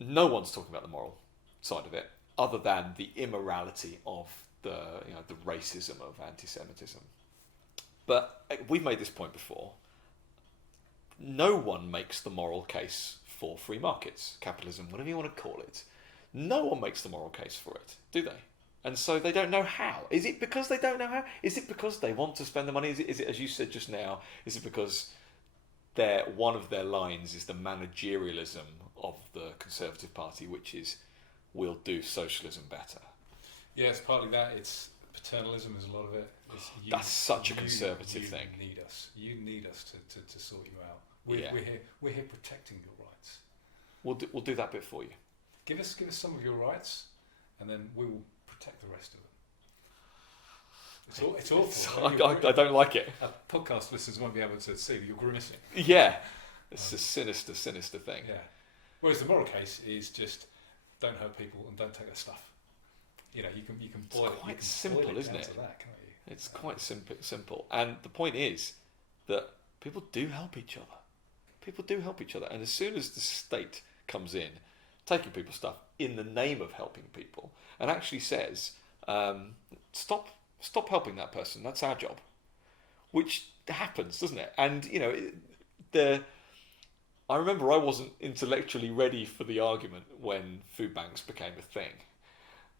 no one's talking about the moral side of it, other than the immorality of the racism of anti-Semitism. But we've made this point before. No one makes the moral case for free markets, capitalism, whatever you want to call it. No one makes the moral case for it, do they? And so they don't know how. Is it because they don't know how? Is it because they want to spend the money? Is it as you said just now, is it because one of their lines is the managerialism of the Conservative Party, which is, we'll do socialism better? Yeah, it's partly that. It's paternalism is a lot of it. That's such a Conservative thing. You need us to sort you out. We're here protecting your rights. We'll do that bit for you. Give us some of your rights, and then we will protect the rest of it. It's awful. I don't like it. Our podcast listeners won't be able to see that you're grimacing. Yeah, it's a sinister thing. Yeah. Whereas the moral case is just don't hurt people and don't take their stuff. You can boil it. It's quite simple, isn't it? To that, can't you? It's quite simple. And the point is that people do help each other. People do help each other. And as soon as the state comes in, taking people's stuff in the name of helping people, and actually says, stop helping that person, that's our job. Which happens, doesn't it? And, I remember I wasn't intellectually ready for the argument when food banks became a thing.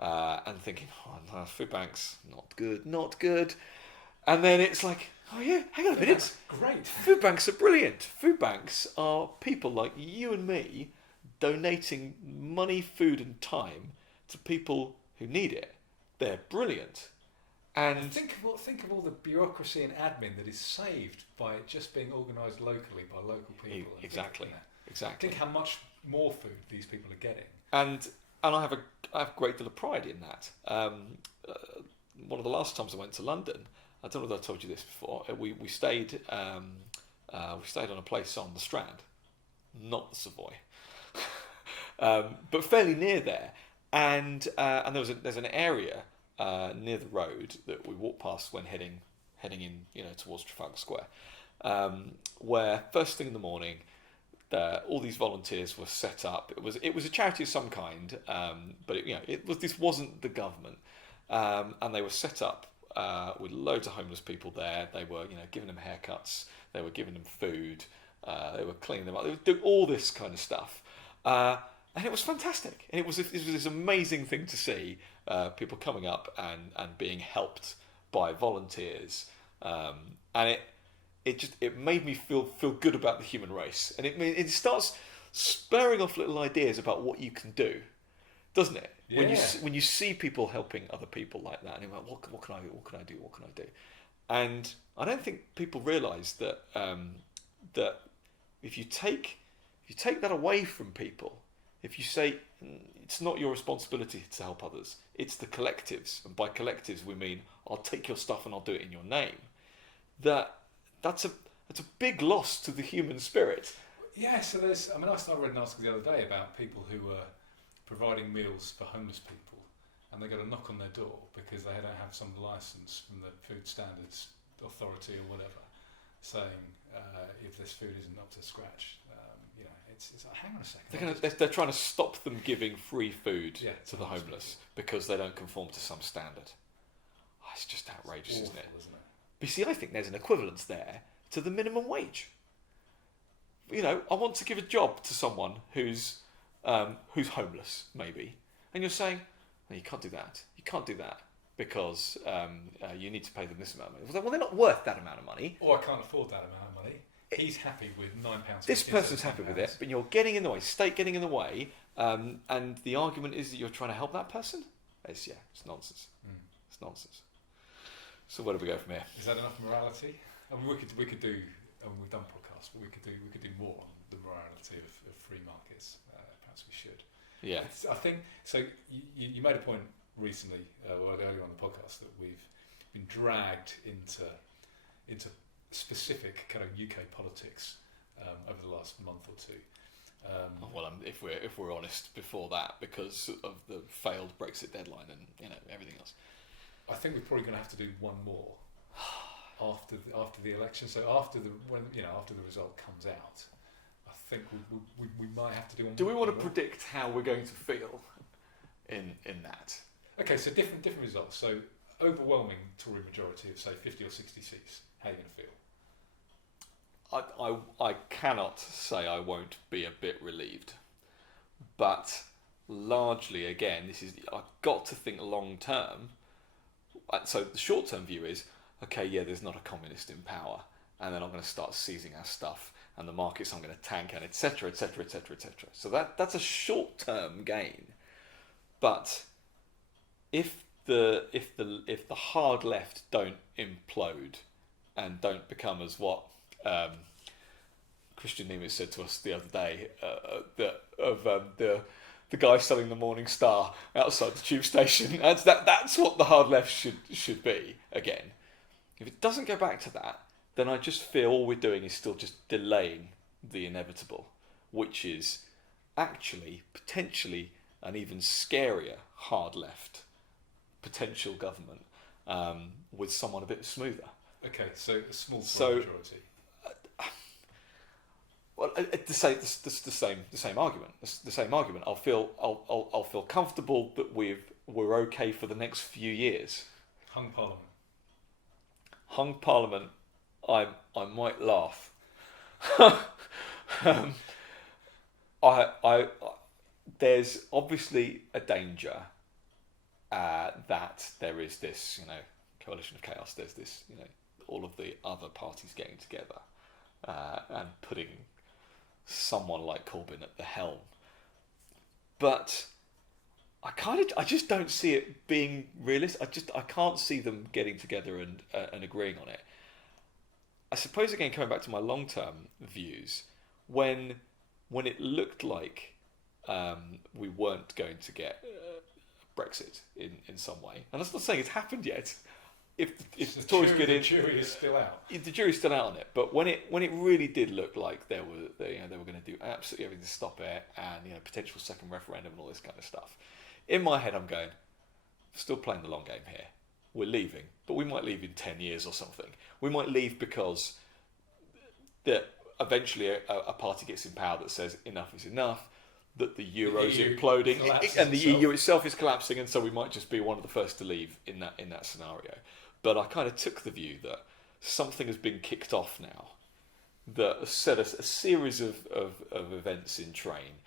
And thinking, oh no, food banks, not good. And then it's like, oh yeah, hang on a minute. That's great. Food banks are brilliant. Food banks are people like you and me donating money, food and time to people who need it. They're brilliant. And think of all the bureaucracy and admin that is saved by it just being organised locally by local people. Exactly. Think how much more food these people are getting. And I have a great deal of pride in that. One of the last times I went to London, I don't know if I told you this before. We stayed on a place on the Strand, not the Savoy, but fairly near there. And there's an area near the road that we walked past when heading in, towards Trafalgar Square, where first thing in the morning, all these volunteers were set up. It was a charity of some kind, but this wasn't the government, and they were set up with loads of homeless people there. They were giving them haircuts, they were giving them food, they were cleaning them up, they were doing all this kind of stuff, and it was fantastic. And it was this amazing thing to see people coming up and being helped by volunteers, and it made me feel good about the human race, and it starts spurring off little ideas about what you can do, doesn't it? Yeah. When you see people helping other people like that, and you're like, what can I do? And I don't think people realise that that if you take that away from people, if you say it's not your responsibility to help others, it's the collectives, and by collectives we mean I'll take your stuff and I'll do it in your name. That's a big loss to the human spirit. Yeah, so I read an article the other day about people who were providing meals for homeless people, and they got a knock on their door because they don't have some licence from the Food Standards Authority or whatever, saying if this food isn't up to scratch, it's like, hang on a second. They're trying to stop them giving free food to the homeless people because they don't conform to some standard. Oh, it's just outrageous, awful, isn't it? Isn't But you see, I think there's an equivalence there to the minimum wage. I want to give a job to someone who's homeless, maybe, and you're saying, no, you can't do that. You can't do that because you need to pay them this amount of money. Well, they're not worth that amount of money. Or I can't afford that amount of money. He's happy with £9. This person's happy with it, but you're getting in the way, state getting in the way, and the argument is that you're trying to help that person? It's nonsense. It's nonsense. So where do we go from here? Is that enough morality? I mean, we could do. We've done podcasts, but we could do more on the morality of free markets. Perhaps we should. Yeah. I think so. You made a point recently, earlier on the podcast, that we've been dragged into specific kind of UK politics over the last month or two. If we're honest, before that, because of the failed Brexit deadline and everything else. I think we're probably going to have to do one more after the election. So after the result comes out, I think we might have to do. Do we want to predict how we're going to feel in that? Okay, so different results. So overwhelming Tory majority of say 50 or 60 seats. How are you going to feel? I cannot say I won't be a bit relieved, but largely again, I've got to think long term. So the short term view is, okay, yeah, there's not a communist in power, and they're not going to start seizing our stuff, and the markets aren't going to tank, and etc., etc., etc., etc. So that's a short term gain. But if the hard left don't implode and don't become as what Christian Nimitz said to us the other day, the guy selling the Morning Star outside the tube station. That's what the hard left should be again. If it doesn't go back to that, then I just feel all we're doing is still just delaying the inevitable, which is actually potentially an even scarier hard left potential government with someone a bit smoother. Okay, so a small majority. Well, the same argument. The same argument. I'll feel comfortable that we're okay for the next few years. Hung Parliament. I might laugh. There's obviously a danger that there is this, coalition of chaos. There's this, all of the other parties getting together and putting someone like Corbyn at the helm. But I just don't see it being realistic. I can't see them getting together and agreeing on it. I suppose again, coming back to my long-term views, when it looked like we weren't going to get Brexit in some way, and that's not saying it's happened yet. If the Tories get in, the jury is still out. The jury's still out on it. But when it really did look like they were going to do absolutely everything to stop it, and potential second referendum and all this kind of stuff, in my head I'm going, still playing the long game here. We're leaving, but we might leave in 10 years or something. We might leave because eventually a party gets in power that says enough is enough, that the euro's imploding, and the EU itself is collapsing, and so we might just be one of the first to leave in that scenario. But I kind of took the view that something has been kicked off now, that set a series of events in train.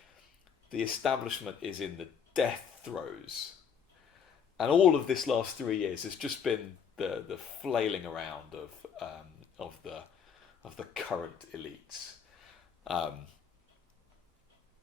The establishment is in the death throes, and all of this last 3 years has just been the flailing around of the current elites.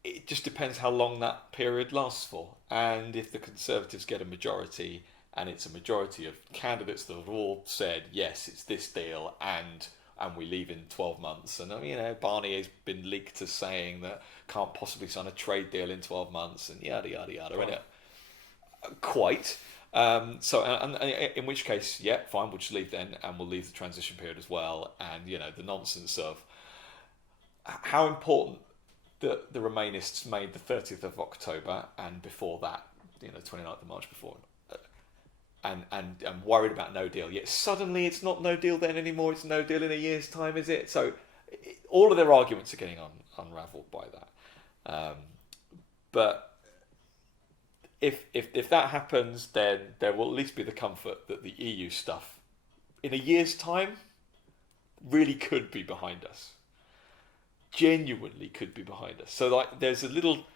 It just depends how long that period lasts for, and if the Conservatives get a majority, and it's a majority of candidates that have all said yes, it's this deal, and we leave in 12 months. And Barnier has been leaked as saying that can't possibly sign a trade deal in 12 months, and yada yada yada. Right. Quite. So, and in which case, yeah, fine, we'll just leave then, and we'll leave the transition period as well. And the nonsense of how important the Remainists made the 30th of October, and before that, 29th of March before. And worried about no deal. Yet suddenly it's not no deal then anymore. It's no deal in a year's time, is it? So all of their arguments are getting unravelled by that. But if that happens, then there will at least be the comfort that the EU stuff in a year's time really could be behind us. Genuinely could be behind us. So there's a little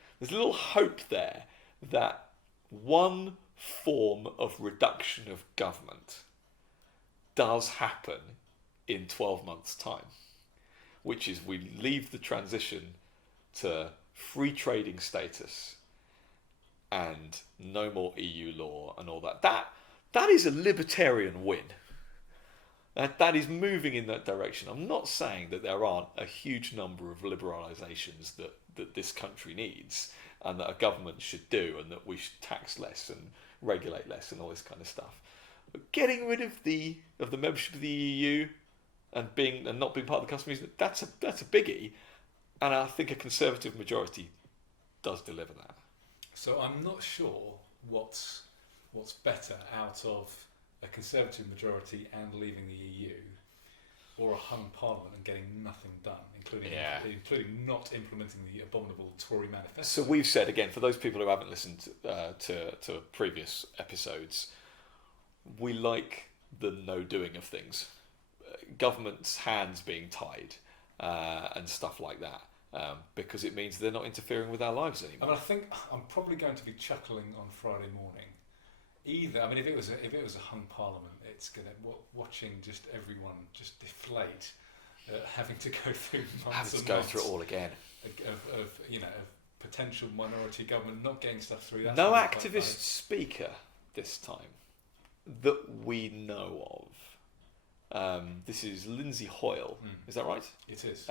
hope there that one form of reduction of government does happen in 12 months' time, which is we leave the transition to free trading status and no more EU law and all that. That is a libertarian win. That is moving in that direction. I'm not saying that there aren't a huge number of liberalisations that this country needs and that a government should do, and that we should tax less and regulate less and all this kind of stuff. But getting rid of the membership of the EU and not being part of the customs union, that's a biggie, and I think a Conservative majority does deliver that. So I'm not sure what's better out of a Conservative majority and leaving the EU, or a hung parliament and getting nothing done, including not implementing the abominable Tory manifesto. So we've said, again, for those people who haven't listened to previous episodes, we like the no doing of things, government's hands being tied and stuff like that, because it means they're not interfering with our lives anymore. I think I'm probably going to be chuckling on Friday morning. If it was a hung parliament, it's gonna watching just everyone just deflate, having to go through months having to go through it all again. Of potential minority government not getting stuff through. That's no activist speaker this time that we know of. This is Lindsay Hoyle. Is that right? It is.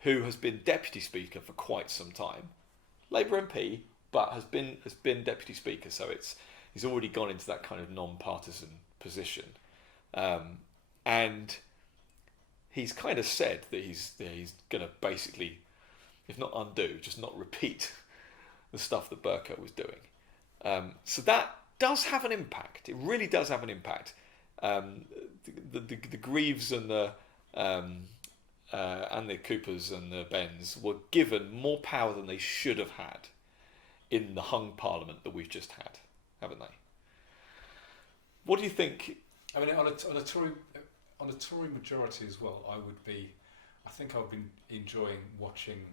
Who has been deputy speaker for quite some time, Labour MP, but has been deputy speaker. So he's already gone into that kind of non-partisan position, and he's kind of said that he's going to basically, if not undo, just not repeat the stuff that Burko was doing. So that does have an impact. It really does have an impact. The Greaves and the Coopers and the Benns were given more power than they should have had in the hung parliament that we've just had, haven't they? What do you think? I mean, on a Tory majority as well, I would be enjoying watching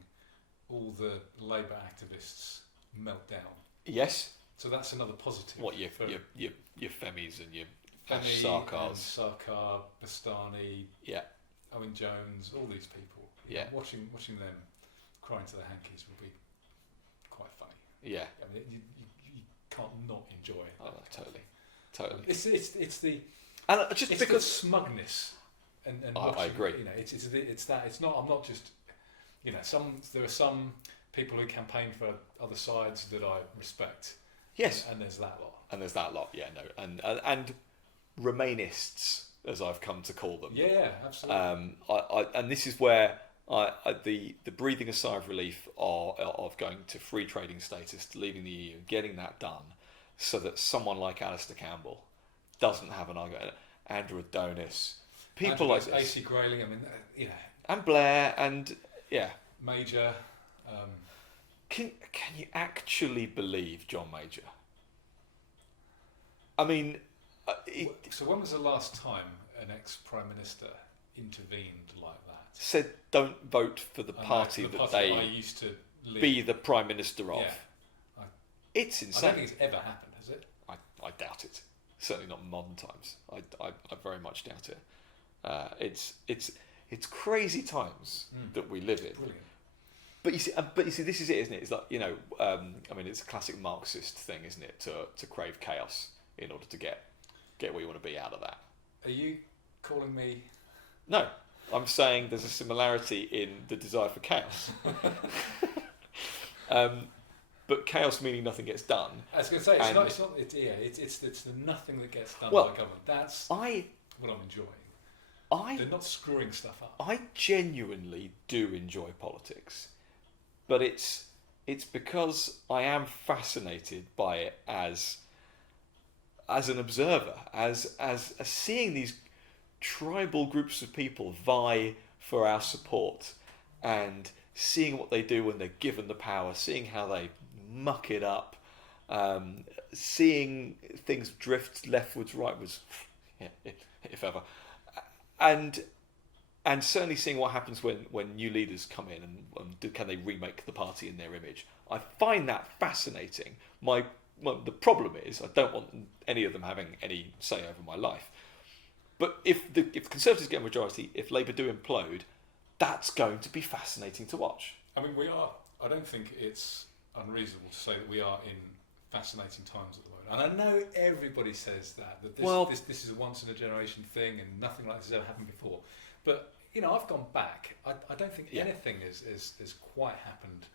all the Labour activists melt down. Yes. So that's another positive. What your Femis and your Femi Sarkars, Sarkar, Bastani, Owen Jones, all these people. Watching them crying to their hankies would be quite funny. Yeah. I mean, you can't not enjoy it. Oh, totally. It's the just because the smugness and watching, I agree. It's that. It's not. I'm not just. There are some people who campaign for other sides that I respect. Yes. And there's that lot. Yeah. No. And Remainists, as I've come to call them. Yeah. Absolutely. And this is where the breathing a sigh of relief of going to free trading status, to leaving the EU, getting that done, so that someone like Alistair Campbell doesn't have an argument. Andrew Adonis, people like this. AC Grayling, and Blair, and Major. Can you actually believe John Major? I mean, so when was the last time an ex-Prime Minister intervened like that? Said don't vote for the party that they I used to be the Prime Minister of. Yeah. It's insane. I don't think it's ever happened, has it? I doubt it. Certainly not in modern times. I very much doubt it. It's crazy times that we live in. Brilliant. But you see, this is it, isn't it? It's like, it's a classic Marxist thing, isn't it? To crave chaos in order to get where you want to be out of that. Are you calling me? No, I'm saying there's a similarity in the desire for chaos. But chaos meaning nothing gets done. I was going to say it's the nothing that gets done by government. That's what I'm enjoying. They're not screwing stuff up. I genuinely do enjoy politics, but it's because I am fascinated by it as an observer, as seeing these tribal groups of people vie for our support, and seeing what they do when they're given the power, seeing how they muck it up, seeing things drift leftwards, rightwards, if ever, and certainly seeing what happens when new leaders come in and can they remake the party in their image. I find that fascinating. The problem is I don't want any of them having any say over my life. But if the Conservatives get a majority, if Labour do implode, that's going to be fascinating to watch. I mean, we are. I don't think it's unreasonable to say that we are in fascinating times at the moment. And I know everybody says that this is a once in a generation thing and nothing like this has ever happened before. But I've gone back. I don't think anything has quite happened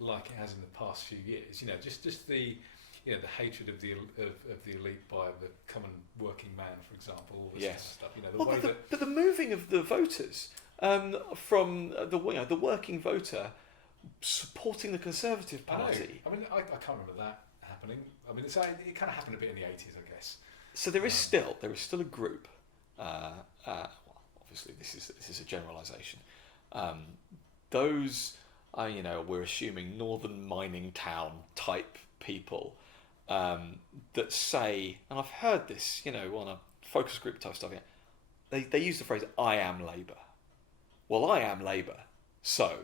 like it has in the past few years. Just the the hatred of the elite by the common working man, for example. All this kind of stuff. But the moving of the voters from the working voter supporting the Conservative Party. I can't remember that happening. It kind of happened a bit in the 80s, I guess. So there is still a group, obviously obviously this is a generalisation. Those are, we're assuming northern mining town type people that say, and I've heard this, on a focus group type stuff. They use the phrase "I am Labour." Well, I am Labour, so,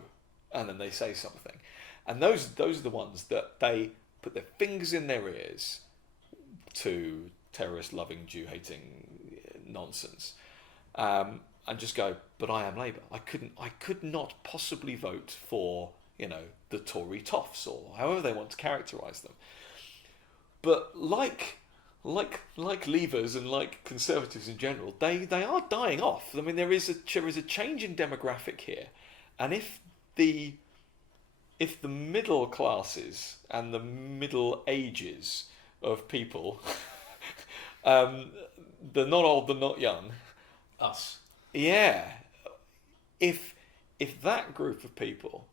and then they say something, and those are the ones that they put their fingers in their ears to terrorist-loving, Jew-hating nonsense, and just go, "But I am Labour. I could not possibly vote for, the Tory toffs or however they want to characterise them." But like Leavers and like Conservatives in general, they are dying off. I mean, there is a change in demographic here, and if the middle classes and the middle ages of people, they're not old, they're not young, us, yeah, if that group of people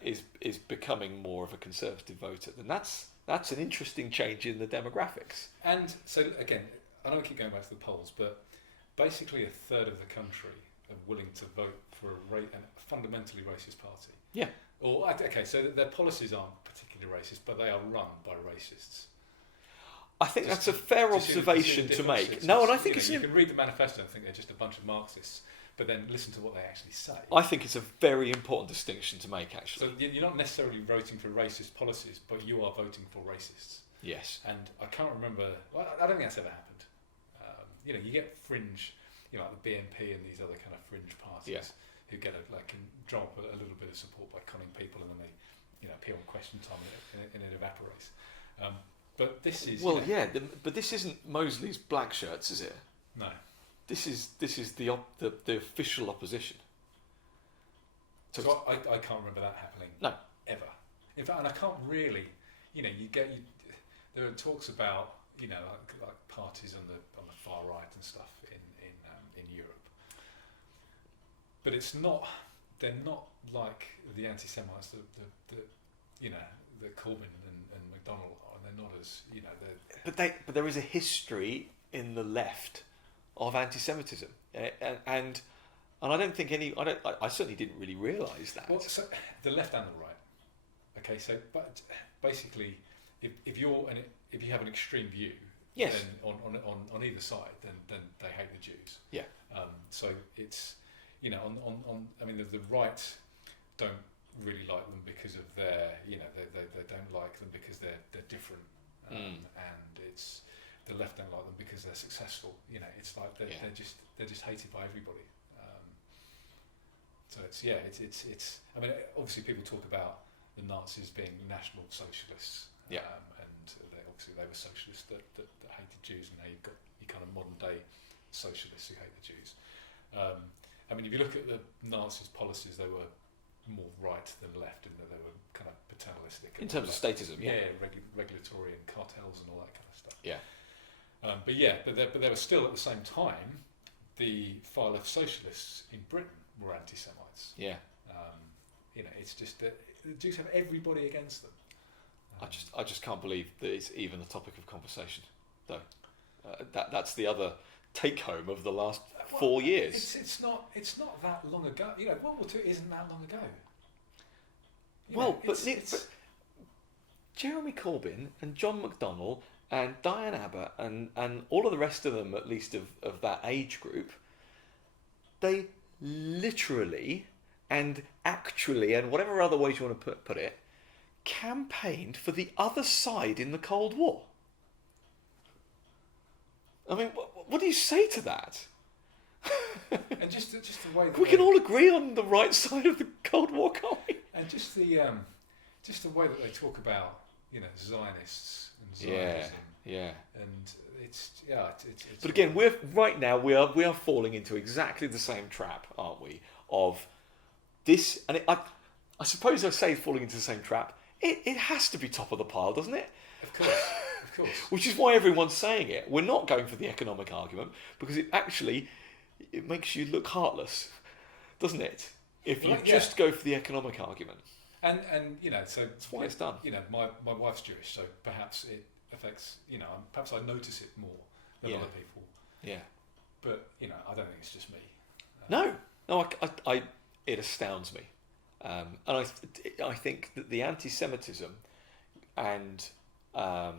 is becoming more of a Conservative voter, then that's an interesting change in the demographics. And so again, I know we keep going back to the polls, but basically a third of the country are willing to vote for a fundamentally racist party. Yeah. Or okay, so their policies aren't particularly racist, but they are run by racists. I think that's a fair observation to make. No, and I think you can read the manifesto and think they're just a bunch of Marxists, but then listen to what they actually say. I think it's a very important distinction to make, actually. So you're not necessarily voting for racist policies, but you are voting for racists. Yes. And I can't remember. Well, I don't think that's ever happened. You get fringe, like the BNP and these other kind of fringe parties who get can drum up a little bit of support by conning people, and then they, appear on Question Time and it evaporates. But this is but this isn't Mosley's black shirts, is it? No. This is the official opposition. So I can't remember that happening. No. Ever. In fact, and I can't really. There are talks about like parties on the far right and stuff in Europe, but it's not. They're not like the anti-Semites that Corbyn and McDonnell are. And they're not as But there is a history in the left of anti-Semitism, and I don't think I certainly didn't really realise that. Well, so the left and the right. Okay, so but basically, if you have an extreme view, yes, then on either side, then they hate the Jews. Yeah. So it's I mean the right don't really like them because of their they don't like them because they're different, and it's the left don't like them because they're successful. It's like they're just hated by everybody. So it's I mean, obviously people talk about the Nazis being National Socialists, and they were socialists that hated Jews, and now you've got your kind of modern day socialists who hate the Jews. I mean, if you look at the Nazis' policies, they were more right than left in that they were kind of paternalistic. In terms of statism, regulatory and cartels and all that kind of stuff. Yeah. But there were still at the same time the far left socialists in Britain were anti-Semites. Yeah. It's just that the Jews have everybody against them. I just can't believe that it's even a topic of conversation, though. That's the other take home of the last 4 years. It's not that long ago. World War II isn't that long ago. But Jeremy Corbyn and John McDonnell and Diane Abbott and all of the rest of them, at least of that age group, they literally and actually, and whatever other ways you want to put it, campaigned for the other side in the Cold War. I mean, what do you say to that? And just the way that we can all agree on the right side of the Cold War, can't we? And just the way that they talk about Zionists and Zionism. Yeah. And it's. But again, we are falling into exactly the same trap, aren't we? Of this, and I suppose I say falling into the same trap. It has to be top of the pile, doesn't it? Of course. Which is why everyone's saying it. We're not going for the economic argument because it makes you look heartless, doesn't it? If you just go for the economic argument. And so that's why it's done. My wife's Jewish, so perhaps it affects. Perhaps I notice it more than other people. Yeah. But I don't think it's just me. No, it astounds me, and I think that the anti-Semitism and I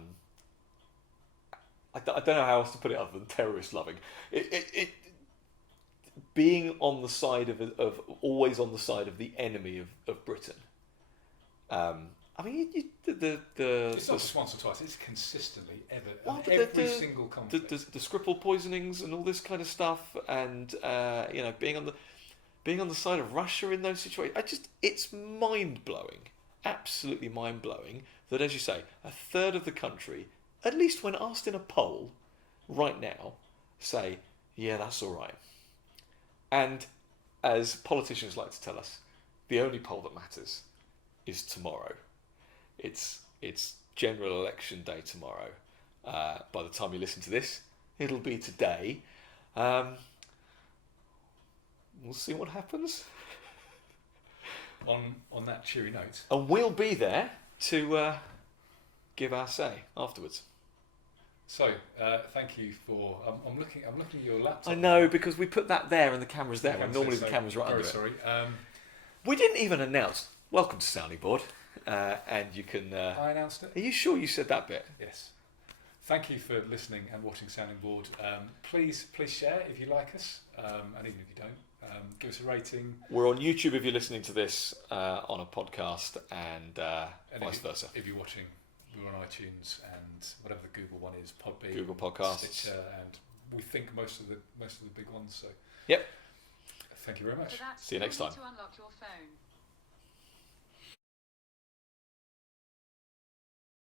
don't know how else to put it other than terrorist loving. It being on the side of always on the side of the enemy of Britain. I mean, it's not just once or twice; it's consistently every single conflict. The Skripal poisonings and all this kind of stuff, and being on the side of Russia in those situations. It's mind blowing, absolutely mind blowing. That, as you say, a third of the country, at least when asked in a poll right now, say, yeah, that's all right. And as politicians like to tell us, the only poll that matters is tomorrow. It's general election day tomorrow. By the time you listen to this, it'll be today. We'll see what happens. On that cheery note. And we'll be there to give our say afterwards. So, thank you for. I'm looking at your laptop. I know, because we put that there and the camera's there, and normally the camera's right under it. Sorry. We didn't even announce. Welcome to Sounding Board, and you can. I announced it. Are you sure you said that bit? Yes. Thank you for listening and watching Sounding Board. Please share if you like us, and even if you don't, give us a rating. We're on YouTube if you're listening to this on a podcast, and vice versa. If you're watching, we're on iTunes and whatever the Google one is, Podbean, Google Podcasts, Stitcher, and we think most of the big ones. So, yep. Thank you very much. See you next time. To unlock your phone.